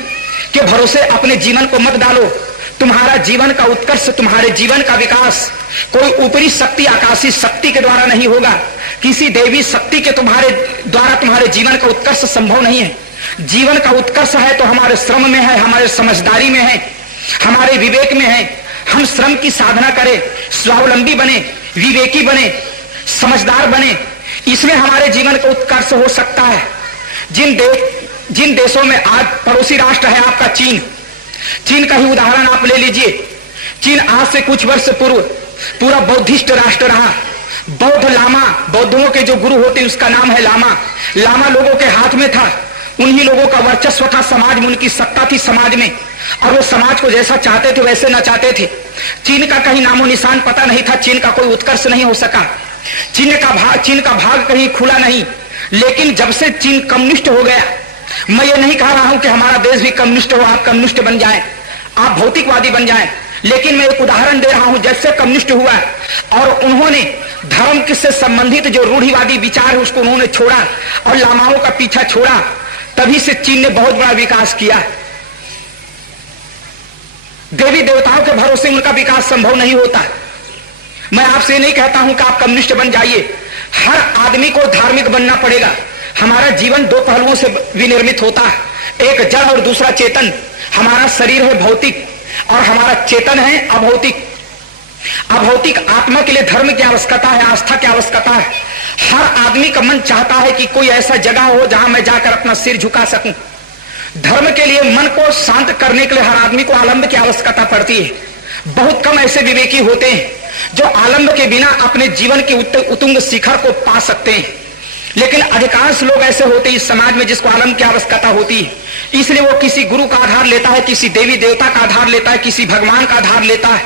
के भरोसे अपने जीवन को मत डालो। तुम्हारा जीवन का उत्कर्ष, तुम्हारे जीवन का विकास कोई ऊपरी शक्ति आकाशीय शक्ति के द्वारा नहीं होगा, किसी दैवी शक्ति के तुम्हारे द्वारा तुम्हारे जीवन का उत्कर्ष संभव नहीं है। जीवन का उत्कर्ष है तो हमारे श्रम में है, हमारे समझदारी में है, हमारे विवेक में है। हम श्रम की साधना करें, स्वावलंबी बने, विवेकी बने, समझदार बने, इसमें हमारे जीवन का उत्कर्ष हो सकता है। जिन देशों में आज पड़ोसी राष्ट्र है आपका चीन, चीन का ही उदाहरण आप ले लीजिए। चीन आज से कुछ वर्ष पूर्व पूरा बौद्धिस्ट राष्ट्र रहा। बौद्ध लामा, बौद्धों के जो गुरु होते उसका नाम है लामा। लामा लोगों के हाथ में था, उन्हीं लोगों का वर्चस्व था समाज में, उनकी सत्ता थी समाज में, और वो समाज को जैसा चाहते थे वैसे न चाहते थे। चीन का कहीं नामो निशान पता नहीं था, चीन का कोई उत्कर्ष नहीं हो सका, चीन का भाग कहीं खुला नहीं। लेकिन जब से चीन कम्युनिस्ट हो गया, मैं ये नहीं कह रहा हूं कि हमारा देश भी कम्युनिस्ट हो, आप कम्युनिस्ट बन जाएं, आप भौतिकवादी बन जाएं, लेकिन मैं एक उदाहरण दे रहा हूं। जैसे कम्युनिस्ट हुआ और उन्होंने धर्म से संबंधित जो रूढ़िवादी विचार है उसको उन्होंने छोड़ा और लामाओं का पीछा छोड़ा, तभी से चीन ने बहुत बड़ा विकास किया। देवी देवताओं के भरोसे उनका विकास संभव नहीं होता। मैं आपसे नहीं कहता हूं कि आप कम्युनिस्ट बन जाइए, हर आदमी को धार्मिक बनना पड़ेगा। हमारा जीवन दो पहलुओं से विनिर्मित होता है, एक जड़ और दूसरा चेतन। हमारा शरीर है भौतिक और हमारा चेतन है अभौतिक। अभौतिक आत्मा के लिए धर्म की आवश्यकता है, आस्था की आवश्यकता है। हर आदमी का मन चाहता है कि कोई ऐसा जगह हो जहां मैं जाकर अपना सिर झुका सकूं। धर्म के लिए मन को शांत करने के लिए हर आदमी को आलंब की आवश्यकता पड़ती है। बहुत कम ऐसे विवेकी होते हैं जो आलंब के बिना अपने जीवन के उत्तुंग शिखर को पा सकते हैं, लेकिन अधिकांश लोग ऐसे होते हैं इस समाज में जिसको आलंब की आवश्यकता होती है। इसलिए वो किसी गुरु का आधार लेता है, किसी देवी देवता का आधार लेता है, किसी भगवान का आधार लेता है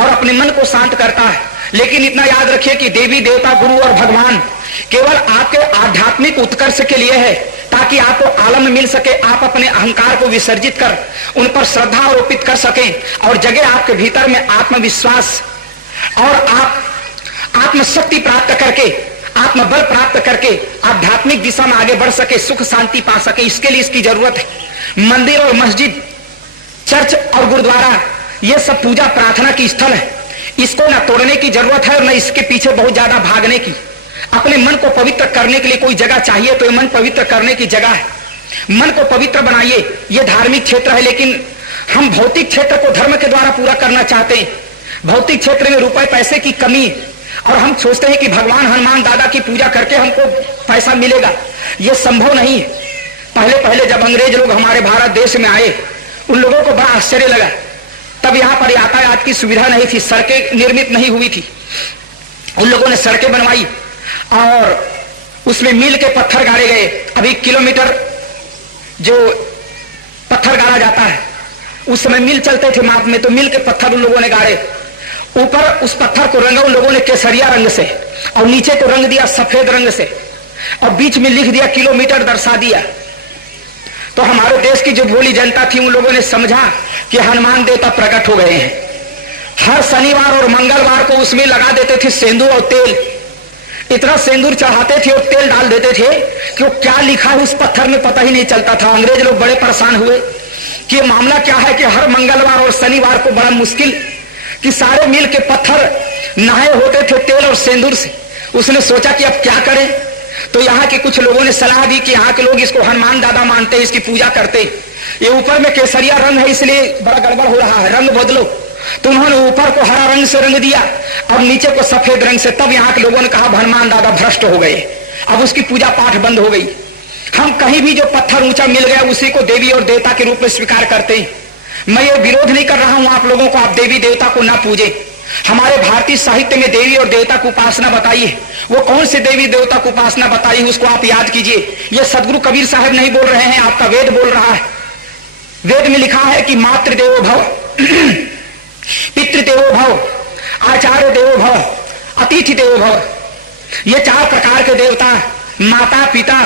और अपने मन को शांत करता है। लेकिन इतना याद रखिए कि देवी देवता, गुरु और भगवान केवल आपके आध्यात्मिक उत्कर्ष के लिए है, ताकि आपको आलम मिल सके, आप अपने अहंकार को विसर्जित कर उन पर श्रद्धा आरोपित कर सकें और जगह आपके भीतर में आत्मविश्वास और आप आत्मशक्ति प्राप्त करके, आत्मबल प्राप्त करके आध्यात्मिक दिशा में आगे बढ़ सके, सुख शांति पा सके। इसके लिए इसकी जरूरत है। मंदिर और मस्जिद, चर्च और गुरुद्वारा, ये सब पूजा प्रार्थना की स्थल है। इसको न तोड़ने की जरूरत है और न इसके पीछे बहुत ज्यादा भागने की। अपने मन को पवित्र करने के लिए कोई जगह चाहिए तो ये मन पवित्र करने की जगह है। मन को पवित्र बनाइए। ये धार्मिक क्षेत्र है, लेकिन हम भौतिक क्षेत्र को धर्म के द्वारा पूरा करना चाहते हैं। भौतिक क्षेत्र में रुपए पैसे की कमी और हम सोचते हैं कि भगवान हनुमान दादा की पूजा करके हमको पैसा मिलेगा। यह संभव नहीं है। पहले पहले जब अंग्रेज लोग हमारे भारत देश में आए, उन लोगों को बड़ा आश्चर्य लगा। तब यहाँ पर यातायात की सुविधा नहीं थी, सड़कें निर्मित नहीं हुई थी। उन लोगों ने सड़कें बनवाई और उसमें मील के पत्थर गाड़े गए। अभी किलोमीटर जो पत्थर गाड़ा जाता है, उस समय मील चलते थे माप में, तो मील के पत्थर उन लोगों ने गाड़े। ऊपर उस पत्थर को रंगा उन लोगों ने केसरिया रंग से और नीचे को रंग दिया सफेद रंग से और बीच में लिख दिया किलोमीटर, दर्शा दिया। तो हमारे देश की जो भोली जनता थी, उन लोगों ने समझा कि हनुमान देवता प्रकट हो गए हैं। हर शनिवार और मंगलवार को उसमें लगा देते थे सेंदूर और तेल इतना सिंदूर चढ़ाते थे और तेल डाल देते थे कि वो क्या लिखा है उस पत्थर में पता ही नहीं चलता था। अंग्रेज लोग बड़े परेशान हुए कि ये मामला क्या है कि हर मंगलवार और शनिवार को बड़ा मुश्किल कि सारे मिल के पत्थर नहाए होते थे तेल और सिंदूर से। उसने सोचा कि अब क्या करें, तो यहाँ के कुछ लोगों ने सलाह दी कि यहाँ के लोग इसको हनुमान दादा मानते हैं, इसकी पूजा करते हैं, ये ऊपर में केसरिया रंग है इसलिए बड़ा गड़बड़ हो रहा है, रंग बदलो। तो उन्होंने ऊपर को हरा रंग से रंग दिया और नीचे को सफेद रंग से। तब यहाँ के लोगों ने कहा हनुमान दादा भ्रष्ट हो गए, अब उसकी पूजा पाठ बंद हो गई। हम कहीं भी जो पत्थर ऊंचा मिल गया उसी को देवी और देवता के रूप में स्वीकार करते हैं। मैं ये विरोध नहीं कर रहा हूं आप लोगों को, आप देवी देवता को ना पूजे। हमारे भारतीय साहित्य में देवी और देवता की उपासना बताइए, वो कौन से देवी देवता की उपासना बताइए, उसको आप याद कीजिए। ये सदगुरु कबीर साहब नहीं बोल रहे हैं, आपका वेद बोल रहा है। वेद में लिखा है कि मातृ देवो भव, पितृदेवो भव, आचार्य देवो भव, अतिथि देवो भव। ये 4 प्रकार के देवता, माता पिता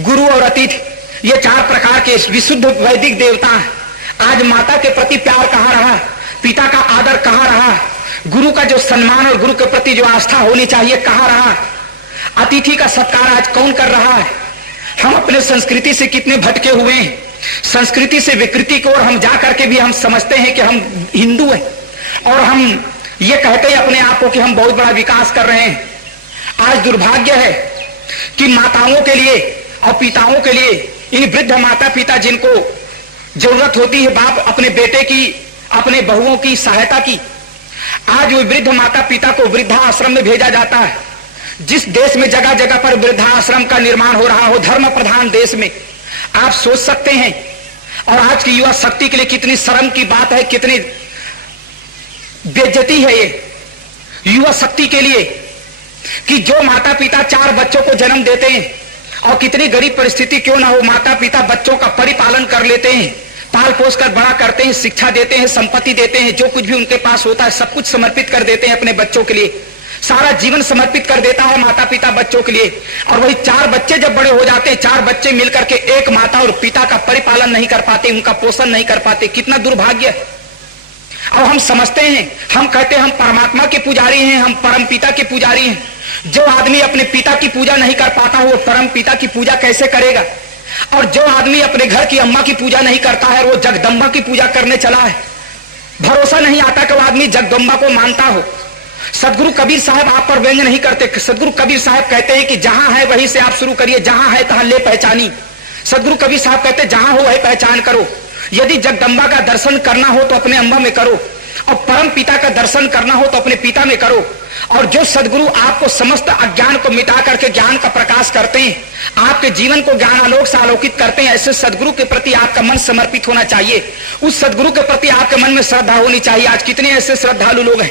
गुरु और अतिथि, ये 4 प्रकार के विशुद्ध वैदिक देवता। आज माता के प्रति प्यार कहाँ रहा, पिता का आदर कहाँ रहा, गुरु का जो सम्मान और गुरु के प्रति जो आस्था होनी चाहिए कहाँ रहा, अतिथि का सत्कार आज कौन कर रहा है। हम अपने संस्कृति से कितने भटके हुए हैं। संस्कृति से विकृति की ओर हम जा करके भी हम समझते हैं कि हम हिंदू हैं और हम ये कहते हैं अपने आप को कि हम बहुत बड़ा विकास कर रहे हैं। आज दुर्भाग्य है कि माताओं के लिए और पिताओं के लिए, इन वृद्ध माता पिता जिनको जरूरत होती है बाप अपने बेटे की, अपने बहुओं की सहायता की, आज वो वृद्ध माता पिता को वृद्धाश्रम में भेजा जाता है। जिस देश में जगह जगह पर वृद्धाश्रम का निर्माण हो रहा हो, धर्म प्रधान देश में, आप सोच सकते हैं। और आज की युवा शक्ति के लिए कितनी शर्म की बात है, कितनी बेइज्जती है ये युवा शक्ति के लिए कि जो माता पिता 4 बच्चों को जन्म देते हैं और कितनी गरीब परिस्थिति क्यों ना हो, माता पिता बच्चों का परिपालन कर लेते हैं, पाल पोस कर बड़ा करते हैं, शिक्षा देते हैं, संपत्ति देते हैं, जो कुछ भी उनके पास होता है सब कुछ समर्पित कर देते हैं अपने बच्चों के लिए। सारा जीवन समर्पित कर देता है माता पिता बच्चों के लिए। और वही 4 बच्चे जब बड़े हो जाते हैं, 4 बच्चे मिलकर के एक माता और पिता का परिपालन नहीं कर पाते, उनका पोषण नहीं कर पाते, कितना दुर्भाग्य है। और हम समझते हैं, हम कहते हैं हम परमात्मा के पुजारी हैं, हम परम पिता के पुजारी हैं। जो आदमी अपने पिता की पूजा नहीं कर पाता वो परम पिता की पूजा कैसे करेगा। और जो आदमी अपने घर की अम्मा की पूजा नहीं करता है वो जगदम्बा की पूजा करने चला है। भरोसा नहीं आता कि वो आदमी जगदम्बा को मानता हो। सदगुरु कबीर साहब आप पर व्यंग नहीं करते। सदगुरु कबीर साहब कहते हैं कि जहां है वहीं से आप शुरू करिए, जहां है तहां ले पहचानी। सदगुरु कबीर साहब कहते हैं जहां हो वही पहचान करो। यदि जगदम्बा का दर्शन करना हो तो अपने अम्बा में करो, और परम पिता का दर्शन करना हो तो अपने पिता में करो। और जो सदगुरु आपको समस्त अज्ञान को मिटा करके ज्ञान का प्रकाश करते हैं, आपके जीवन को ज्ञान आलोक से आलोकित करते हैं, ऐसे सदगुरु के प्रति आपका मन समर्पित होना चाहिए। उस सदगुरु के प्रति आपके मन में श्रद्धा होनी चाहिए। आज कितने ऐसे श्रद्धालु लोग हैं।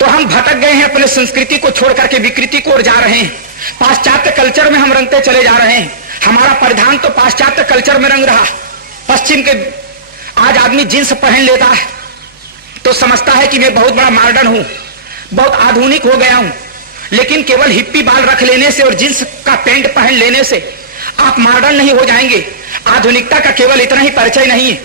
तो हम भटक गए हैं, अपने संस्कृति को छोड़ करके विकृति की ओर जा रहे हैं। पाश्चात्य कल्चर में हम रंगते चले जा रहे हैं। हमारा परिधान तो पाश्चात्य कल्चर में रंग रहा। पश्चिम के आज आदमी जींस पहन लेता है तो समझता है कि मैं बहुत बड़ा मॉडर्न हूं, बहुत आधुनिक हो गया हूं। लेकिन केवल हिप्पी बाल रख लेने से और जींस का पैंट पहन लेने से आप मॉडर्न नहीं हो जाएंगे। आधुनिकता का केवल इतना ही परिचय नहीं है।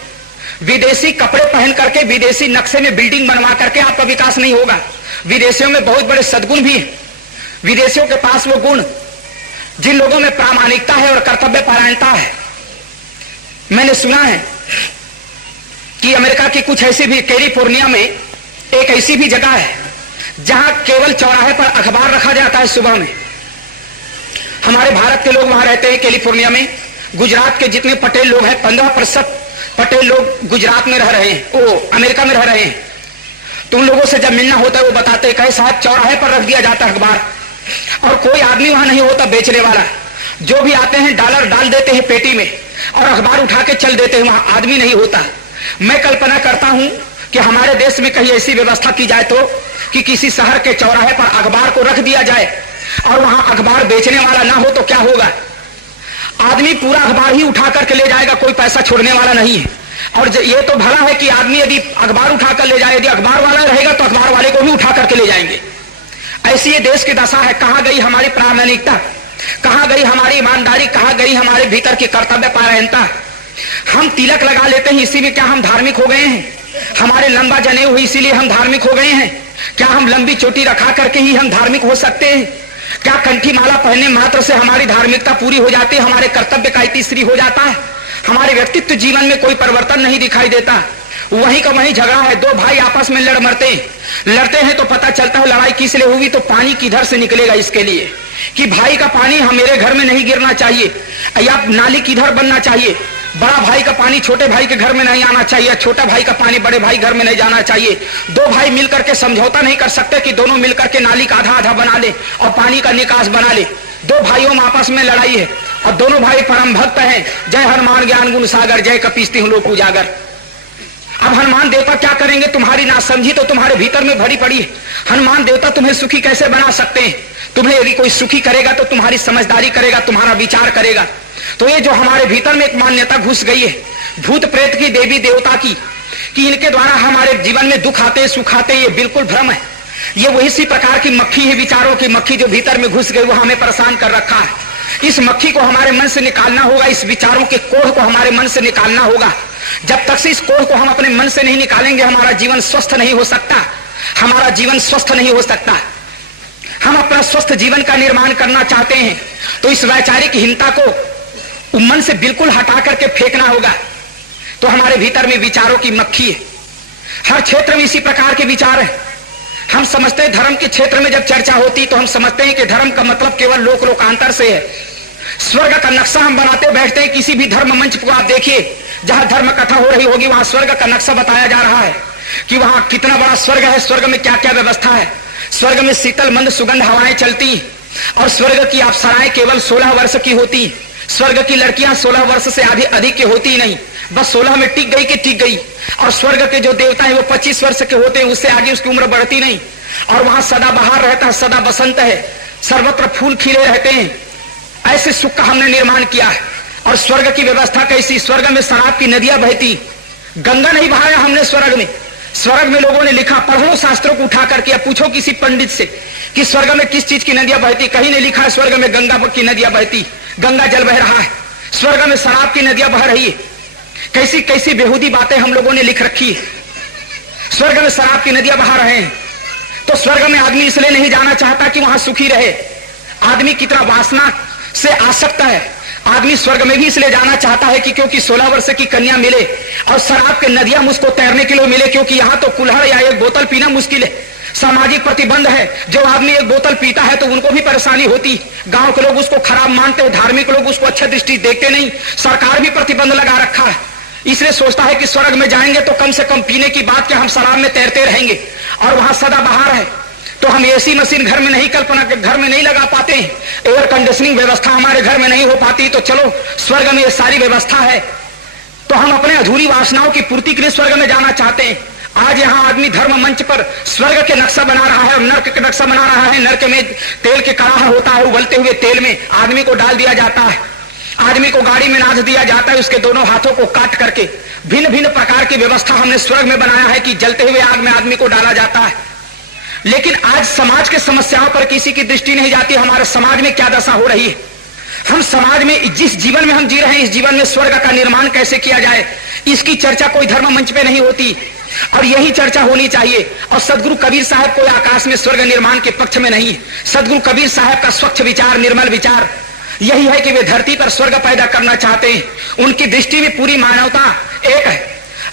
विदेशी कपड़े पहन करके, विदेशी नक्शे में बिल्डिंग बनवा करके आपका विकास नहीं होगा। विदेशियों में बहुत बड़े सद्गुण भी हैं। विदेशियों के पास वो गुण जिन लोगों में प्रामाणिकता है और कर्तव्य परायणता है। मैंने सुना है कि अमेरिका की कुछ ऐसी भी, कैलिफोर्निया में एक ऐसी भी जगह है जहां केवल चौराहे पर अखबार रखा जाता है सुबह में। हमारे भारत के लोग वहां रहते हैं कैलिफोर्निया में। गुजरात के जितने पटेल लोग हैं 15% पटेल लोग गुजरात में रह रहे हैं, वो अमेरिका में रह रहे हैं। तो उन लोगों से जब मिलना होता है वो बताते हैं कहे साहब चौराहे पर रख दिया जाता है अखबार, और कोई आदमी वहां नहीं होता बेचने वाला। जो भी आते हैं डॉलर डाल देते हैं पेटी में और अखबार उठा के चल देते हैं, वहां आदमी नहीं होता। मैं कल्पना करता हूं कि हमारे देश में कहीं ऐसी व्यवस्था की जाए तो कि किसी शहर के चौराहे पर अखबार को रख दिया जाए और वहां अखबार बेचने वाला ना हो तो क्या होगा। आदमी पूरा अखबार ही उठा करके ले जाएगा, कोई पैसा छोड़ने वाला नहीं है। और ये तो भला है कि आदमी यदि अखबार उठाकर ले जाए, यदि अखबार वाला रहेगा तो अखबार वाले को भी उठा करके ले जाएंगे। ऐसी ये देश की दशा है। कहां गई हमारी प्रामाणिकता, कहां गई हमारी ईमानदारी, कहां गई हमारे भीतर की कर्तव्य परायणता। हम तिलक लगा लेते हैं, इसी में क्या हम धार्मिक हो गए हैं। हमारे लंबा जनेऊ हुई इसीलिए हम धार्मिक हो गए हैं। क्या हम लंबी चोटी रखा करके ही हम धार्मिक हो सकते हैं? क्या कंठी माला पहनने मात्र से हमारी धार्मिकता पूरी हो जाती है, हमारे कर्तव्य का इतिश्री हो जाता है? हमारे व्यक्तित्व जीवन में कोई परिवर्तन नहीं दिखाई देता। वहीं का वहीं झगड़ा है, दो भाई आपस में लड़ते हैं तो पता चलता है लड़ाई किस लिए हुई, तो पानी किधर से निकलेगा इसके लिए कि भाई का पानी मेरे घर में नहीं गिरना चाहिए, या नाली किधर बनना चाहिए, बड़ा भाई का पानी छोटे भाई के घर में नहीं आना चाहिए, छोटा भाई का पानी बड़े भाई घर में नहीं जाना चाहिए। दो भाई मिलकर के समझौता नहीं कर सकते कि दोनों मिलकर के नाली का आधा आधा बना ले और पानी का निकास बना ले। दो भाइयों में आपस में लड़ाई है और दोनों भाई परम भक्त हैं। जय हनुमान ज्ञान गुण सागर, जय कपीसती हूं लोक उजागर। अब हनुमान देवता क्या करेंगे? तुम्हारी नासमझी तो तुम्हारे भीतर में भरी पड़ी है। हनुमान देवता तुम्हें सुखी कैसे बना सकते हैं? तुम्हें यदि कोई सुखी करेगा तो तुम्हारी समझदारी करेगा, तुम्हारा विचार करेगा। तो ये जो हमारे भीतर में एक मान्यता घुस गई है भूत प्रेत की, देवी देवता की, कि इनके द्वारा हमारे जीवन में दुख आते सुख आते, ये बिल्कुल भ्रम है। ये वही सी प्रकार की मक्खी है, विचारों की मक्खी जो भीतर में घुस गई, वो हमें परेशान कर रखा है। इस मक्खी को हमारे मन से निकालना होगा, इस विचारों के कोढ़ को हमारे मन से निकालना होगा। जब तक से इस कोढ़ को हम अपने मन से नहीं निकालेंगे, हमारा जीवन स्वस्थ नहीं हो सकता, हमारा जीवन स्वस्थ नहीं हो सकता। हम अपना स्वस्थ जीवन का निर्माण करना चाहते हैं तो इस वैचारिक हीनता को मन से बिल्कुल हटा करके फेंकना होगा। तो हमारे भीतर में विचारों की मक्खी है, हर क्षेत्र में इसी प्रकार के विचार है। हम समझते हैं धर्म के क्षेत्र में जब चर्चा होती तो हम समझते हैं कि धर्म का मतलब केवल लोक लोकांतर से है। स्वर्ग का नक्शा हम बनाते बैठते हैं। किसी भी धर्म मंच को आप देखिए, जहां धर्म कथा हो रही होगी, वहां स्वर्ग का नक्शा बताया जा रहा है कि वहां कितना बड़ा स्वर्ग है, स्वर्ग में क्या क्या व्यवस्था है। स्वर्ग में शीतल मंद सुगंध हवाएं चलती और स्वर्ग की अप्सराएं केवल 16 वर्ष की होती। स्वर्ग की लड़कियां 16 वर्ष से अधिक की होती नहीं, बस 16 में टिक गई कि टिक गई। और स्वर्ग के जो देवता हैं वो 25 वर्ष के होते हैं, उससे आगे उसकी उम्र बढ़ती नहीं। और वहां सदा बहार रहता है, सदा बसंत है, सर्वत्र फूल खिले रहते हैं। ऐसे सुख का हमने निर्माण किया है। और स्वर्ग की व्यवस्था कैसी? स्वर्ग में शराब की नदियां बहती, गंगा नहीं बहाया हमने स्वर्ग में। स्वर्ग में लोगों ने लिखा, पढ़ लो शास्त्रों को उठा करके, पूछो किसी पंडित से कि स्वर्ग में किस चीज की नदियां बहती, कहीं नहीं लिखा है स्वर्ग में गंगा की नदियां बहती, गंगा जल बह रहा है। स्वर्ग में शराब की नदियां बह रही है। कैसी कैसी बेहूदी बातें हम लोगों ने लिख रखी है। स्वर्ग में शराब की नदियां बहा रहे हैं। तो स्वर्ग में आदमी इसलिए नहीं जाना चाहता कि वहां सुखी रहे। आदमी कितना वासना से आसक्त है। आदमी स्वर्ग में भी इसलिए जाना चाहता है कि क्योंकि 16 वर्ष की कन्या मिले और शराब के नदियां मुझको तैरने के लिए मिले, क्योंकि यहां तो कुल्हड़ या एक बोतल पीना मुश्किल है, सामाजिक प्रतिबंध है। जो आदमी एक बोतल पीता है तो उनको भी परेशानी होती। गांव के लोग उसको खराब मानते हैं, धार्मिक लोग उसको अच्छी दृष्टि देखते नहीं, सरकार भी प्रतिबंध लगा रखा है। इसलिए सोचता है कि स्वर्ग में जाएंगे तो कम से कम पीने की बात, कि हम शराब में तैरते रहेंगे और वहां सदा बहार है। तो हम एसी मशीन घर में नहीं घर में नहीं लगा पाते, एयर कंडीशनिंग व्यवस्था हमारे घर में नहीं हो पाती, तो चलो स्वर्ग में ये सारी व्यवस्था है। तो हम अपने अधूरी वासनाओं की पूर्ति के लिए स्वर्ग में जाना चाहते हैं। आज यहाँ आदमी धर्म मंच पर स्वर्ग के नक्शा बना रहा है और नर्क के नक्शा बना रहा है। नर्क में तेल के कड़ाहा होता है, उबलते हुए तेल में आदमी को डाल दिया जाता है, आदमी को गाड़ी में नाच दिया जाता है, उसके दोनों हाथों को काट करके भिन्न भिन्न प्रकार की व्यवस्था हमने स्वर्ग में बनाया है कि जलते हुए आग में आदमी को डाला जाता है। लेकिन आज समाज के समस्याओं पर किसी की दृष्टि नहीं जाती। हमारे समाज में क्या दशा हो रही है, हम समाज में जिस जीवन में हम जी रहे हैं, इस जीवन में स्वर्ग का निर्माण कैसे किया जाए, इसकी चर्चा कोई धर्म मंच पे नहीं होती। और यही चर्चा होनी चाहिए। और सदगुरु कबीर साहब कोई आकाश में स्वर्ग निर्माण के पक्ष में नहीं। सदगुरु कबीर साहब का स्वच्छ विचार, निर्मल विचार यही है कि वे धरती पर स्वर्ग पैदा करना चाहते हैं। उनकी दृष्टि में पूरी मानवता एक है।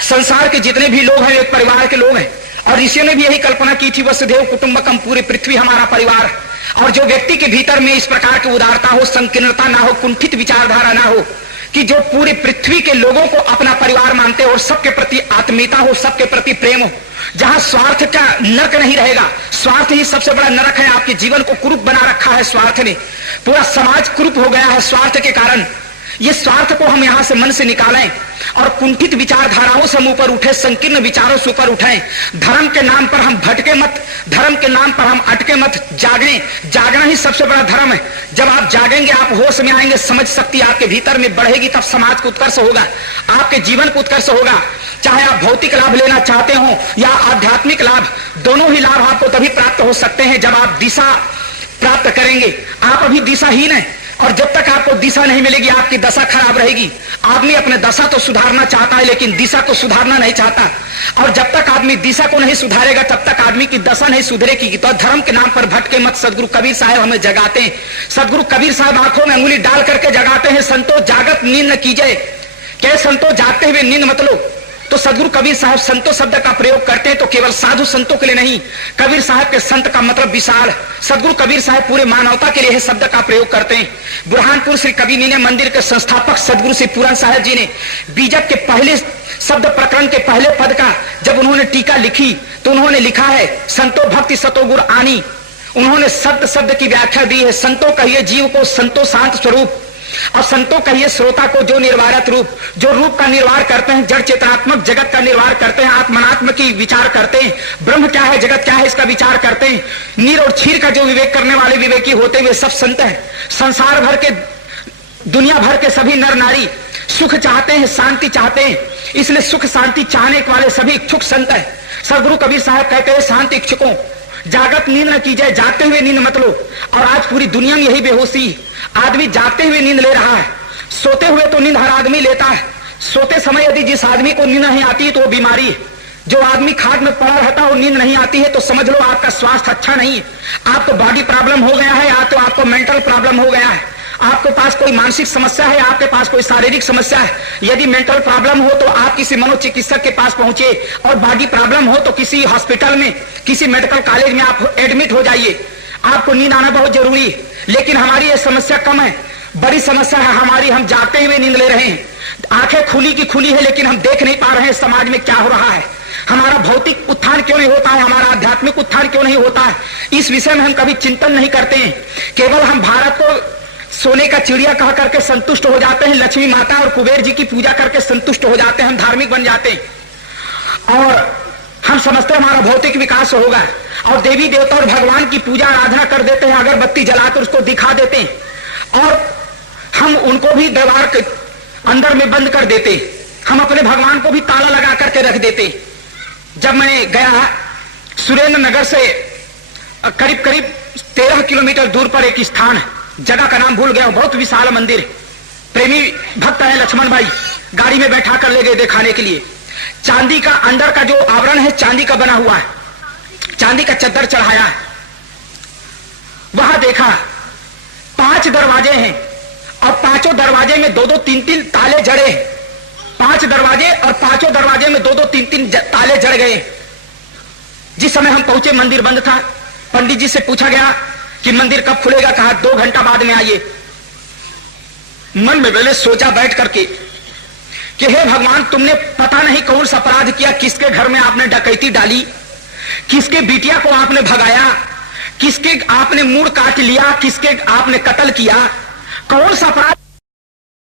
संसार के जितने भी लोग हैं एक परिवार के लोग हैं। और ऋषियों ने भी यही कल्पना की थी, वसुधैव कुटुंबकम, पूरी पृथ्वी हमारा परिवार। और जो व्यक्ति के भीतर में इस प्रकार की उदारता हो, संकीर्णता ना हो, कुंठित विचारधारा ना हो, कि जो पूरी पृथ्वी के लोगों को अपना परिवार मानते हो और सबके प्रति आत्मीयता हो, सबके प्रति प्रेम हो, जहां स्वार्थ का नरक नहीं रहेगा। स्वार्थ ही सबसे बड़ा नरक है। आपके जीवन को कुरूप बना रखा है स्वार्थ ने। पूरा समाज कुरूप हो गया है स्वार्थ के कारण। ये स्वार्थ को हम यहां से मन से निकालें और कुंठित विचारधाराओं से हम ऊपर उठे, संकीर्ण विचारों से ऊपर उठें। धर्म के नाम पर हम भटके मत, धर्म के नाम पर हम अटके मत, जागना ही सबसे बड़ा धर्म है। जब आप जागेंगे, आप होश में आएंगे, समझ शक्ति आपके भीतर में बढ़ेगी, तब समाज को उत्कर्ष होगा, आपके जीवन को उत्कर्ष होगा। चाहे आप भौतिक लाभ लेना चाहते हो या आध्यात्मिक लाभ, दोनों ही लाभ आपको तभी प्राप्त हो सकते हैं जब आप दिशा प्राप्त करेंगे। आप अभी दिशाहीन है, और जब तक आपको दिशा नहीं मिलेगी आपकी दशा खराब रहेगी। आदमी अपने दशा तो सुधारना चाहता है लेकिन दिशा को सुधारना नहीं चाहता, और जब तक आदमी दिशा को नहीं सुधारेगा तब तक आदमी की दशा नहीं सुधरेगी। तो धर्म के नाम पर भटके मत, सदगुरु कबीर साहब हमें जगाते हैं। सदगुरु कबीर साहब आंखों में अंगुली डाल करके जगाते हैं, संतो जागत नींद न कीजिए, क्या संतो जागते हुए नींद मत लो। तो सदगुरु कबीर साहब संतो शब्द का प्रयोग करते हैं तो केवल साधु संतों के लिए नहीं, कबीर साहब के संत का मतलब विशाल। सदगुरु कबीर साहब पूरे मानवता के लिए है शब्द का प्रयोग करते हैं। बुरहानपुर श्री कबीर मीना मंदिर के संस्थापक सदगुरु श्री पूरन साहब जी ने बीजक के पहले शब्द प्रकरण के पहले पद का जब उन्होंने टीका लिखी तो उन्होंने लिखा है संतो भक्ति सतो गुर आनी। उन्होंने शब्द शब्द की व्याख्या दी है, संतो कहिए जीव को संतो शांत स्वरूप, और संतो कहिए श्रोता को जो निर्वारत रूप, जो रूप का निर्वाह करते हैं, जड़ चेतनात्मक जगत का निर्वाह करते हैं, आत्मनात्म की विचार करते हैं, ब्रह्म क्या है जगत क्या है इसका विचार करते हैं, नीर और क्षीर का जो विवेक करने वाले विवेकी होते हुए सब संत हैं। संसार भर के दुनिया भर के सभी नर नारी सुख चाहते हैं, शांति चाहते हैं, इसलिए सुख शांति चाहने वाले सभी इच्छुक संत है। सदगुरु कबीर साहब कहते हैं शांति इच्छुकों जागत नींद न कीजिए, जागते हुए नींद मत लो। और आज पूरी दुनिया में यही बेहोशी, आदमी जागते हुए नींद ले रहा है, सोते हुए तो नींद हर आदमी लेता है। सोते समय यदि जिस आदमी को नींद नहीं आती है तो वो बीमारी है। जो आदमी खाट में पड़ा रहता है और नींद नहीं आती है तो समझ लो आपका स्वास्थ्य अच्छा नहीं है, आपको बॉडी प्रॉब्लम हो गया है, या तो आपको मेंटल प्रॉब्लम हो गया है, आपके पास कोई मानसिक समस्या है, आपके पास कोई शारीरिक समस्या है। यदि मेंटल प्रॉब्लम हो तो आप किसी मनोचिकित्सक के पास पहुंचे, और बॉडी प्रॉब्लम हो तो किसी हॉस्पिटल में, किसी मेडिकल कॉलेज में आप एडमिट हो जाइए। आपको नींद आना बहुत जरूरी है, लेकिन हमारी ये समस्या कम है। बड़ी समस्या है हमारी, हम जागते हुए नींद ले रहे हैं, आंखें खुली की खुली है लेकिन हम देख नहीं पा रहे हैं समाज में क्या हो रहा है। हमारा भौतिक उत्थान क्यों नहीं होता है, हमारा आध्यात्मिक उत्थान क्यों नहीं होता है, इस विषय में हम कभी चिंतन नहीं करते हैं। केवल हम भारत को सोने का चिड़िया कह करके संतुष्ट हो जाते हैं, लक्ष्मी माता और कुबेर जी की पूजा करके संतुष्ट हो जाते हैं, हम धार्मिक बन जाते हैं और हम समझते हैं हमारा भौतिक विकास होगा, और देवी देवता और भगवान की पूजा आराधना कर देते हैं, अगरबत्ती जलाकर उसको दिखा देते हैं और हम उनको भी दरबार के अंदर में बंद कर देते, हम अपने भगवान को भी ताला लगा करके रख देते। जब मैं गया सुरेंद्र नगर से करीब करीब 13 किलोमीटर दूर पर एक स्थान है, जगह का नाम भूल गया, बहुत विशाल मंदिर है। प्रेमी भक्त है लक्ष्मण भाई, गाड़ी में बैठा कर ले गए दिखाने के लिए। चांदी का अंदर का जो आवरण है चांदी का बना हुआ है, चांदी का चद्दर चढ़ाया है। वहां देखा 5 दरवाजे हैं और पांचों दरवाजे में 2-2, 3-3 ताले जड़े हैं। 5 दरवाजे और पांचों दरवाजे में 2-2, 3-3 ताले जड़ गए। जिस समय हम पहुंचे मंदिर बंद था। पंडित जी से पूछा गया कि मंदिर कब खुलेगा, कहा 2 घंटा बाद में आइए। मन में मैंने सोचा बैठ करके कि हे भगवान, तुमने पता नहीं कौन सा अपराध किया, किसके घर में आपने डकैती डाली, किसके बिटिया को आपने भगाया, किसके आपने मुड़ काट लिया, किसके आपने कत्ल किया, कौन सा अपराध